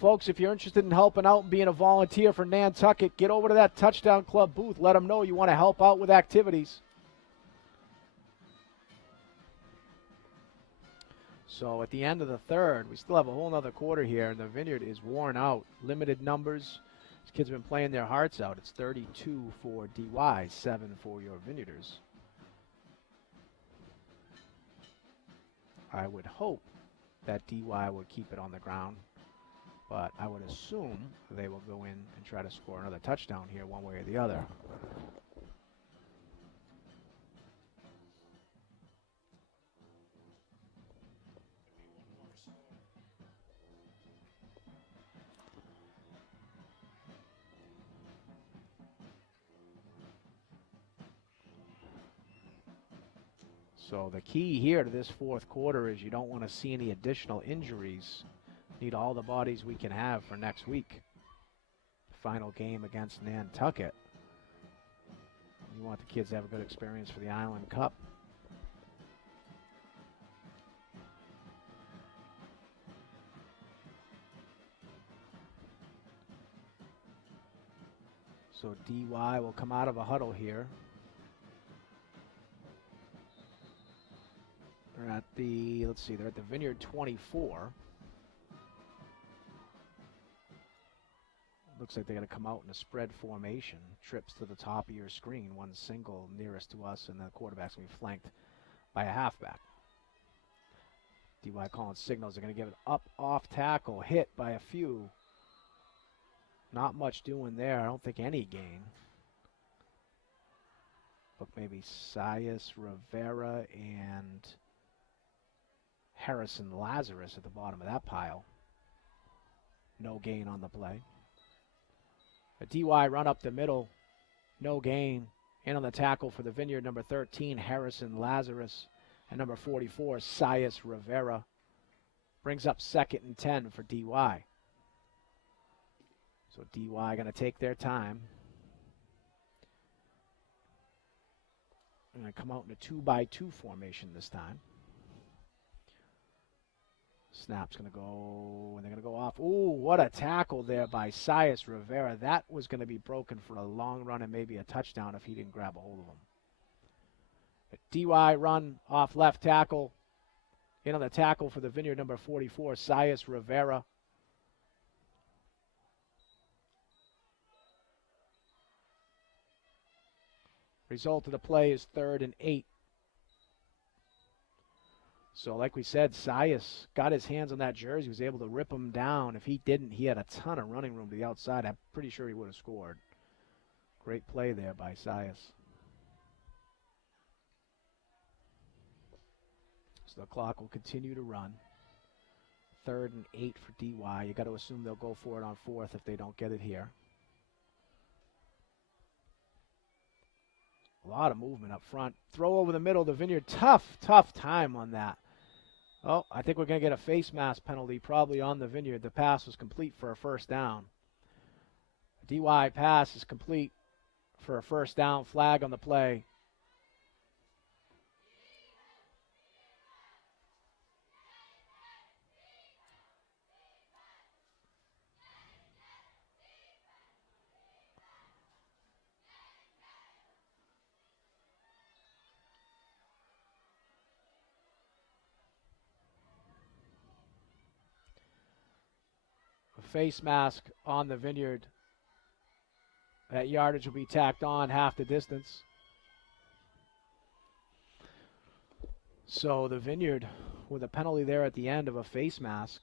Folks, if you're interested in helping out and being a volunteer for Nantucket, get over to that Touchdown Club booth. Let them know you want to help out with activities. So at the end of the 3rd, we still have a whole nother quarter here, and the Vineyard is worn out. Limited numbers. These kids have been playing their hearts out. It's 32 for DY, 7 for your Vineyarders. I would hope that DY would keep it on the ground, but I would assume they will go in and try to score another touchdown here one way or the other. So the key here to this 4th quarter is you don't want to see any additional injuries. Need all the bodies we can have for next week. Final game against Nantucket. You want the kids to have a good experience for the Island Cup. So DY will come out of a huddle here. They're at the, they're at the Vineyard 24. Looks like they're going to come out in a spread formation. Trips to the top of your screen. One single nearest to us, and the quarterback's going to be flanked by a halfback. DY calling signals. They're going to give it up off tackle. Hit by a few. Not much doing there. I don't think any gain. Look, maybe Sias Rivera and Harrison Lazarus at the bottom of that pile. No gain on the play. A DY run up the middle. No gain. In on the tackle for the Vineyard, number 13, Harrison Lazarus. And number 44, Sias Rivera. Brings up 2nd and 10 for DY. So DY going to take their time. They're going to come out in a 2-by-2 formation this time. Snap's going to go, and they're going to go off. Ooh, what a tackle there by Sias Rivera. That was going to be broken for a long run and maybe a touchdown if he didn't grab a hold of him. DY run off left tackle. In on the tackle for the Vineyard, number 44, Sias Rivera. Result of the play is 3rd and 8. So like we said, Sias got his hands on that jersey, was able to rip him down. If he didn't, he had a ton of running room to the outside. I'm pretty sure he would have scored. Great play there by Sias. So the clock will continue to run. 3rd and 8 for DY. You got to assume they'll go for it on 4th if they don't get it here. A lot of movement up front. Throw over the middle. The Vineyard, tough time on that. Oh, I think we're going to get a face mask penalty probably on the Vineyard. The pass was complete for a first down. DY pass is complete for a first down. Flag on the play. Face mask on the Vineyard. That yardage will be tacked on half the distance. So the Vineyard with a penalty there at the end of a face mask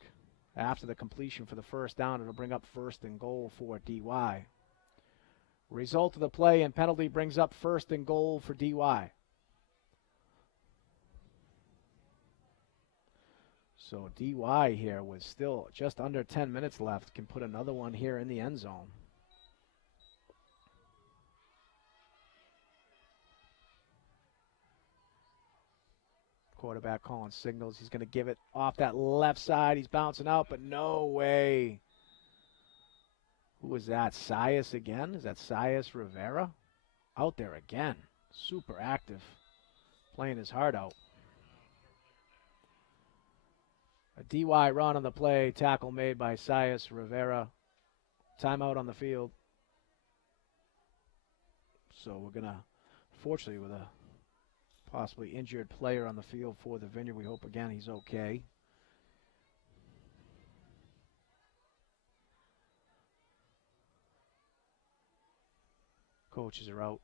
after the completion for the first down. It'll bring up 1st and goal for DY. Result of the play and penalty brings up 1st and goal for DY. So DY here with still just under 10 minutes left can put another one here in the end zone. Quarterback calling signals. He's going to give it off that left side. He's bouncing out, but no way. Who was that? Sias again? Is that Sias Rivera? Out there again. Super active. Playing his heart out. A DY run on the play. Tackle made by Sias Rivera. Timeout on the field. So we're going to, fortunately, with a possibly injured player on the field for the Vineyard, we hope again he's okay. Coaches are out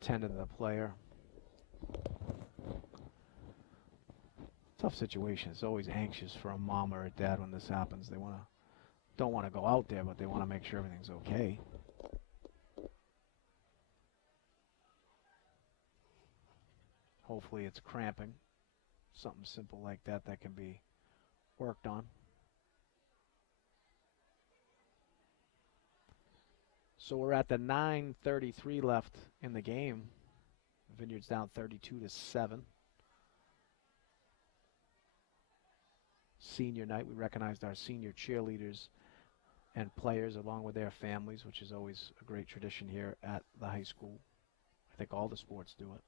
tending to the player. Tough situation. It's always anxious for a mom or a dad when this happens. They don't want to go out there, but they want to make sure everything's okay. Hopefully it's cramping. Something simple like that can be worked on. So we're at the 9:33 left in the game. Vineyard's down 32-7. Senior night. We recognized our senior cheerleaders and players along with their families, which is always a great tradition here at the high school. I think all the sports do it.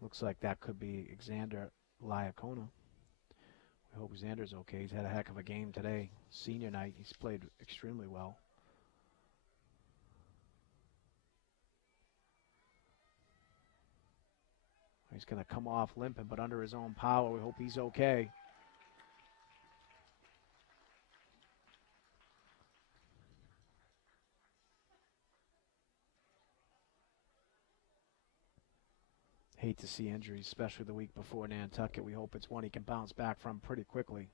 Looks like that could be Xander Liacona. We hope Xander's okay. He's had a heck of a game today. Senior night, he's played extremely well. He's going to come off limping, but under his own power. We hope he's okay. Hate to see injuries, especially the week before Nantucket. We hope it's one he can bounce back from pretty quickly.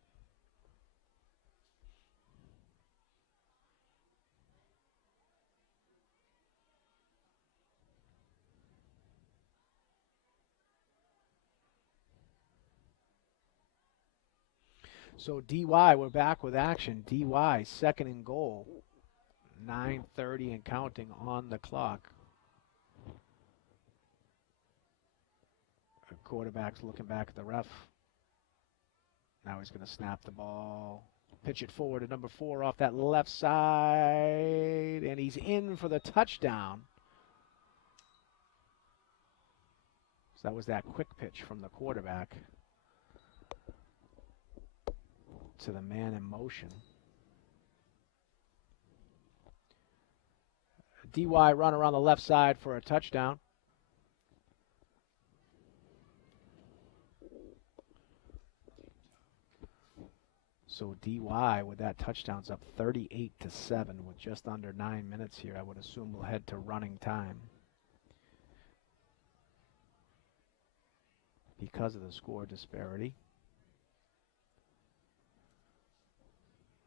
So DY, we're back with action. DY, 2nd and goal. 9:30 and counting on the clock. The quarterback's looking back at the ref. Now he's going to snap the ball. Pitch it forward to number 4 off that left side. And he's in for the touchdown. So that was that quick pitch from the quarterback to the man in motion. DY run around the left side for a touchdown. So DY with that touchdown's up 38-7 with just under 9 minutes here. I would assume we'll head to running time because of the score disparity.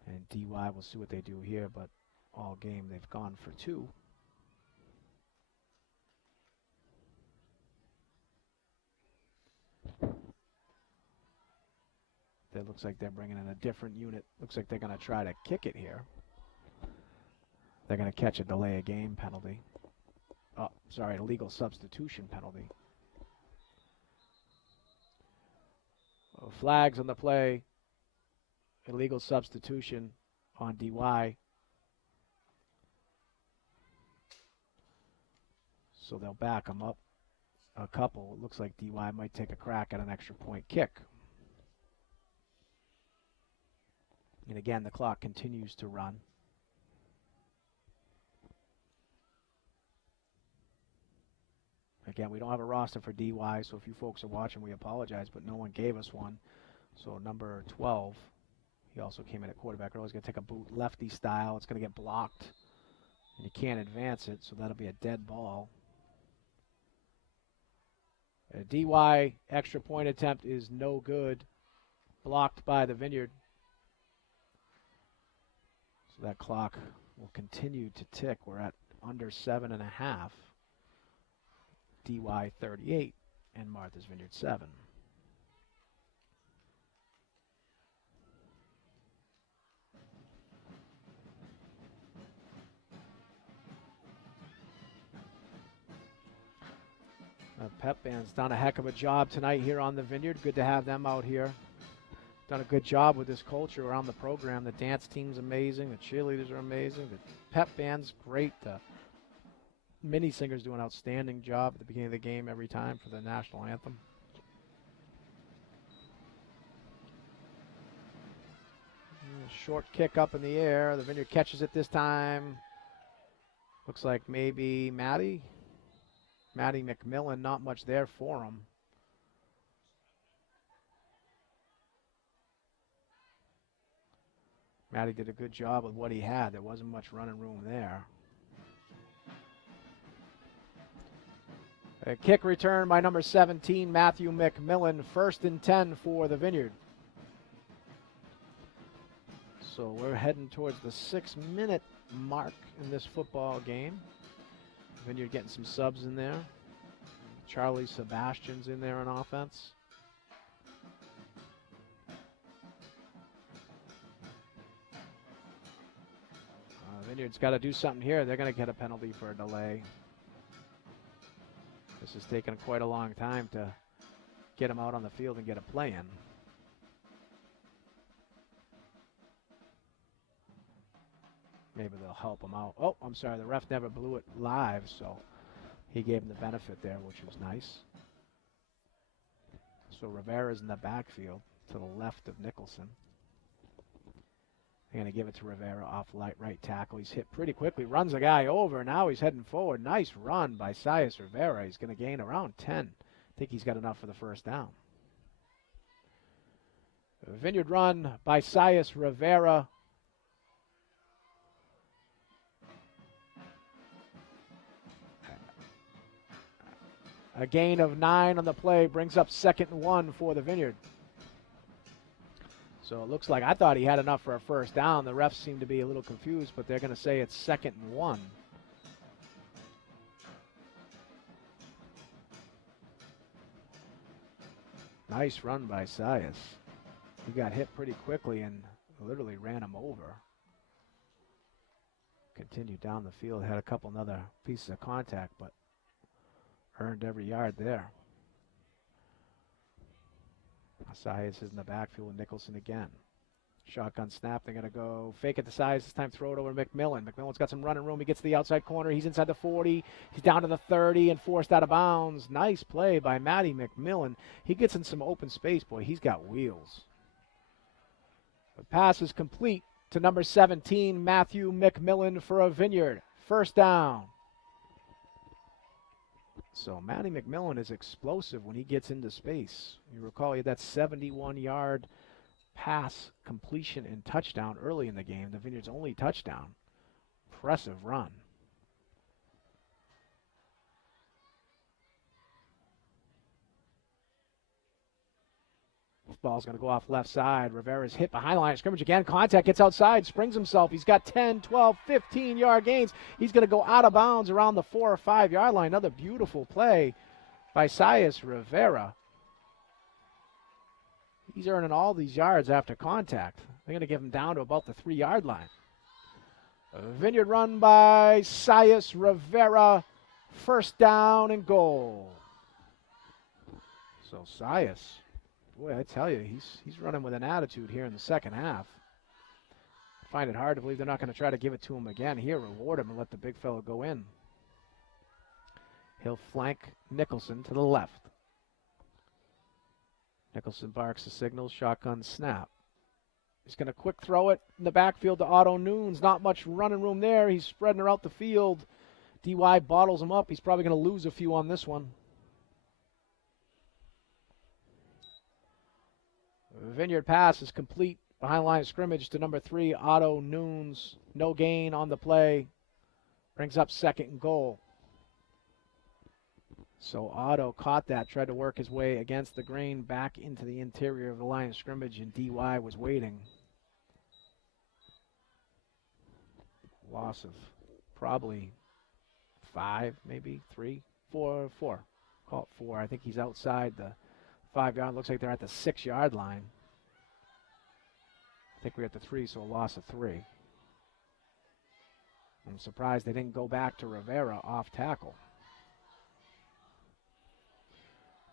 And DY, we'll see what they do here, but all game they've gone for 2. It looks like they're bringing in a different unit. Looks like they're going to try to kick it here. They're going to catch a delay of game penalty. Oh, sorry, illegal substitution penalty. Flags on the play. Illegal substitution on DY. So they'll back them up a couple. It looks like DY might take a crack at an extra point kick. And again, the clock continues to run. Again, we don't have a roster for DY, so if you folks are watching, we apologize, but no one gave us one. So number 12, he also came in at quarterback early. He's going to take a boot lefty style. It's going to get blocked. And you can't advance it, so that'll be a dead ball. A DY extra point attempt is no good. Blocked by the Vineyard. So that clock will continue to tick. We're at under 7.5. DY 38 and Martha's Vineyard 7. Pep Band's done a heck of a job tonight here on the Vineyard. Good to have them out here. Done a good job with this culture around the program. The dance team's amazing. The cheerleaders are amazing. The Pep Band's great. The mini singers do an outstanding job at the beginning of the game every time for the national anthem. Short kick up in the air. The Vineyard catches it this time. Looks like maybe Matty McMillan, not much there for him. Matty did a good job with what he had. There wasn't much running room there. A kick return by number 17, Matthew McMillan. 1st and 10 for the Vineyard. So we're heading towards the 6-minute mark in this football game. Vineyard getting some subs in there. Charlie Sebastian's in there on offense. Vineyard's got to do something here. They're going to get a penalty for a delay. This has taken quite a long time to get him out on the field and get a play in. Maybe they'll help him out. Oh, I'm sorry. The ref never blew it live, so he gave him the benefit there, which was nice. So Rivera's in the backfield to the left of Nicholson. They're going to give it to Rivera off right tackle. He's hit pretty quickly. Runs a guy over. Now he's heading forward. Nice run by Sias Rivera. He's going to gain around 10. I think he's got enough for the first down. A Vineyard run by Sias Rivera. A gain of 9 on the play brings up 2nd and 1 for the Vineyard. So it looks like I thought he had enough for a first down. The refs seem to be a little confused, but they're going to say it's 2nd and 1. Nice run by Sias. He got hit pretty quickly and literally ran him over. Continued down the field, had a couple other pieces of contact, but earned every yard there. Sias is in the backfield with Nicholson again. Shotgun snap. They're going to go fake it to size. This time throw it over to McMillan. McMillan's got some running room. He gets to the outside corner. He's inside the 40. He's down to the 30 and forced out of bounds. Nice play by Matty McMillan. He gets in some open space. Boy, he's got wheels. The pass is complete to number 17, Matthew McMillan for a Vineyard. First down. So Matty McMillan is explosive when he gets into space. You recall he had that 71-yard pass completion and touchdown early in the game. The Vineyard's only touchdown. Impressive run. Ball's going to go off left side. Rivera's hit behind the line of scrimmage again. Contact, gets outside, springs himself. He's got 10, 12, 15-yard gains. He's going to go out of bounds around the 4 or 5-yard line. Another beautiful play by Sias Rivera. He's earning all these yards after contact. They're going to give him down to about the 3-yard line. A Vineyard run by Sias Rivera. First down and goal. So Sias, boy, I tell you, he's running with an attitude here in the second half. I find it hard to believe they're not going to try to give it to him again here, reward him and let the big fella go in. He'll flank Nicholson to the left. Nicholson barks the signal, shotgun snap. He's going to quick throw it in the backfield to Otto Nunes. Not much running room there. He's spreading her out the field. DY bottles him up. He's probably going to lose a few on this one. Vineyard pass is complete behind the line of scrimmage to number 3, Otto Nunes. No gain on the play. Brings up second and goal. So Otto caught that, tried to work his way against the grain back into the interior of the line of scrimmage, and DY was waiting. Loss of probably 5, maybe 3, 4. Call it 4. I think he's outside the 5-yard. Looks like they're at the 6-yard line. I think we're at the 3, so a loss of 3. I'm surprised they didn't go back to Rivera off tackle.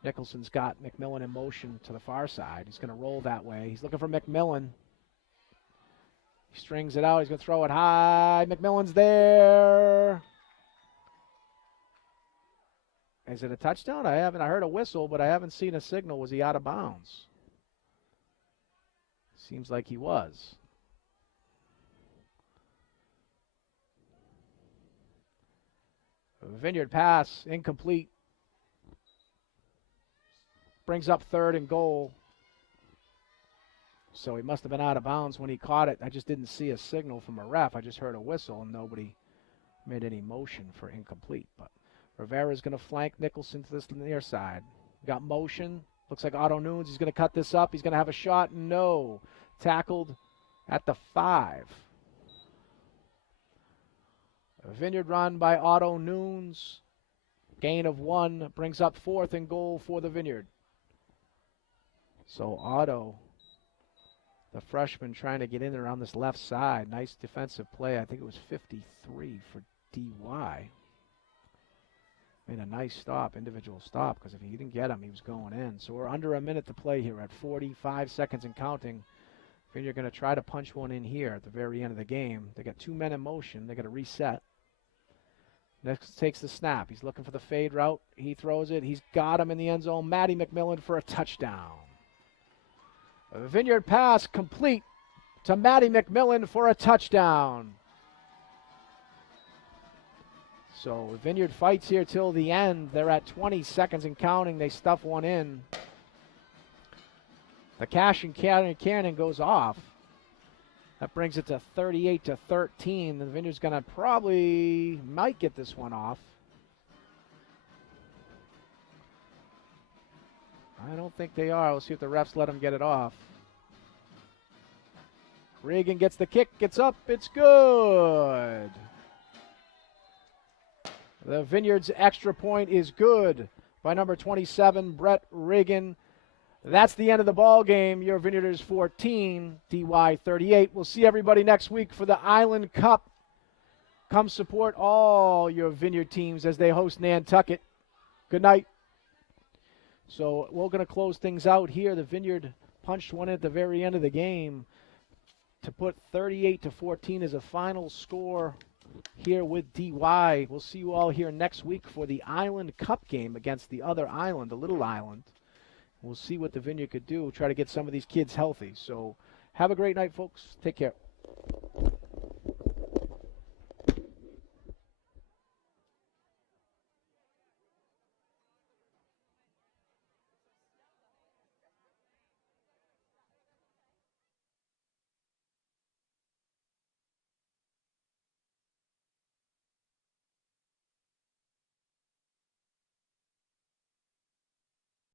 Nicholson's got McMillan in motion to the far side. He's going to roll that way. He's looking for McMillan. He strings it out. He's going to throw it high. McMillan's there. Is it a touchdown? I heard a whistle, but I haven't seen a signal. Was he out of bounds? Seems like he was. Vineyard pass, incomplete. Brings up 3rd and goal. So he must have been out of bounds when he caught it. I just didn't see a signal from a ref. I just heard a whistle, and nobody made any motion for incomplete. But Rivera's going to flank Nicholson to this near side. Got motion. Looks like Otto Nunes. He's going to cut this up. He's going to have a shot. No. Tackled at the 5. A Vineyard run by Otto Nunes. Gain of 1. Brings up 4th and goal for the Vineyard. So Otto, the freshman, trying to get in there on this left side. Nice defensive play. I think it was 53 for DY. Made a nice stop, individual stop, because if he didn't get him, he was going in. So we're under a minute to play here at 45 seconds and counting. You're going to try to punch one in here at the very end of the game. They got 2 men in motion. They got to reset. Next takes the snap. He's looking for the fade route. He throws it. He's got him in the end zone. Matty McMillan for a touchdown. A Vineyard pass complete to Matty McMillan for a touchdown. So Vineyard fights here till the end. They're at 20 seconds and counting. They stuff one in. The cash and cannon goes off. That brings it to 38-13. The Vineyard's going to might get this one off. I don't think they are. We'll see if the refs let them get it off. Reagan gets the kick, gets up, it's good. The Vineyard's extra point is good by number 27, Brett Reagan. That's the end of the ball game. Your Vineyarders 14, DY 38. We'll see everybody next week for the Island Cup. Come support all your Vineyard teams as they host Nantucket. Good night. So we're going to close things out here. The Vineyard punched one at the very end of the game. to put 38-14 as a final score here with DY. We'll see you all here next week for the Island Cup game against the other island, the Little Island. We'll see what the Vineyard could do, try to get some of these kids healthy. So have a great night, folks. Take care.